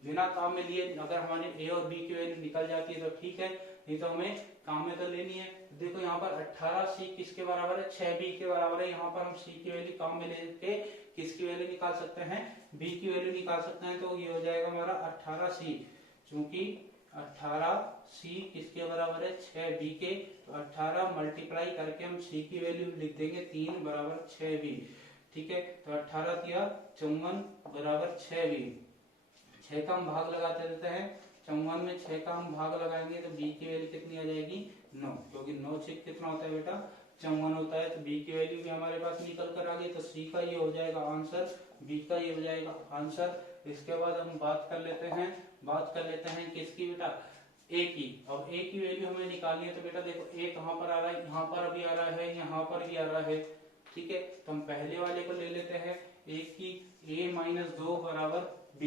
बिना काम में लिए अगर हमारे a और b की वैल्यू निकल जाती है तो ठीक है, नहीं तो हमें काम में तो लेनी है। देखो यहाँ पर 18c किसके बराबर है, 6b के बराबर है। यहाँ पर हम c की वैल्यू काम में लेके किसकी वैल्यू निकाल सकते हैं, b की वैल्यू निकाल सकते हैं। तो ये हो जाएगा हमारा 18c, चूंकि 18c किसके बराबर है, 6b के, तो 18 मल्टीप्लाई करके हम c की वैल्यू लिख देंगे 3 बराबर 6b। ठीक है, तो 18 दिया 54 बराबर 6b। 6 का हम भाग लगाते रहते हैं, 54 में 6 का हम भाग लगाएंगे तो b की वैल्यू कितनी आ जाएगी, 9, क्योंकि 9 से कितना होता है बेटा, 54 होता है। तो b की वैल्यू भी हमारे पास निकल कर आ गई। तो c का ये हो जाएगा आंसर, b का ये हो जाएगा आंसर। इसके बाद हम बात कर लेते हैं किसकी बेटा, a की। अब a की वैल्यू हमें निकालनी है, तो बेटा देखो a कहाँ पर आ रहा है, यहाँ पर भी आ रहा है, यहाँ पर भी आ रहा है। ठीक है, तो हम पहले वाले को ले लेते हैं, a की a-2 बराबर b।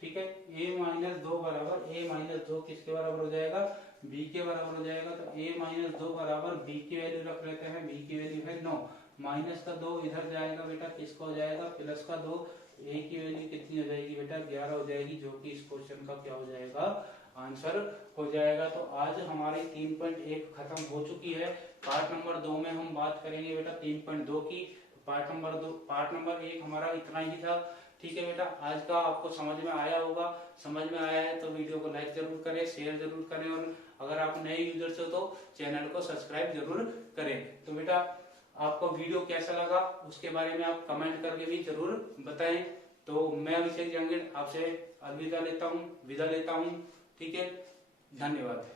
ठीक है, a-2 बराबर, a-2 किसके बराबर हो जाएगा, b के बराबर हो जाएगा। तो a-2 बराबर b की वैल्यू रख लेते हैं, b की वैल्यू है 9, -2 इधर जाएगा बेटा, किसका हो जाएगा, +2, a की वैल्यू कितनी हो जाएगी बेटा, 11 हो जाएगी, जो कि इस क्वेश्चन का क्या हो जाएगा, आंसर हो जाएगा। तो आज हमारी 3.1 खत्म हो चुकी है। पार्ट नंबर 2 में हम बात करेंगे बेटा 3.2 की। पार्ट नंबर 1 हमारा इतना ही था। ठीक है बेटा, आज का आपको समझ में आया होगा। समझ में आया है तो वीडियो को लाइक जरूर करें, शेयर जरूर करें, और अगर आप नए यूजर्स हो तो चैनल को सब्सक्राइब जरूर करें। तो बेटा आपको वीडियो कैसा लगा उसके बारे में आप कमेंट करके भी जरूर बताएं। तो मैं अभिषेक जहांगीर आपसे विदा लेता हूँ। ठीक है, धन्यवाद।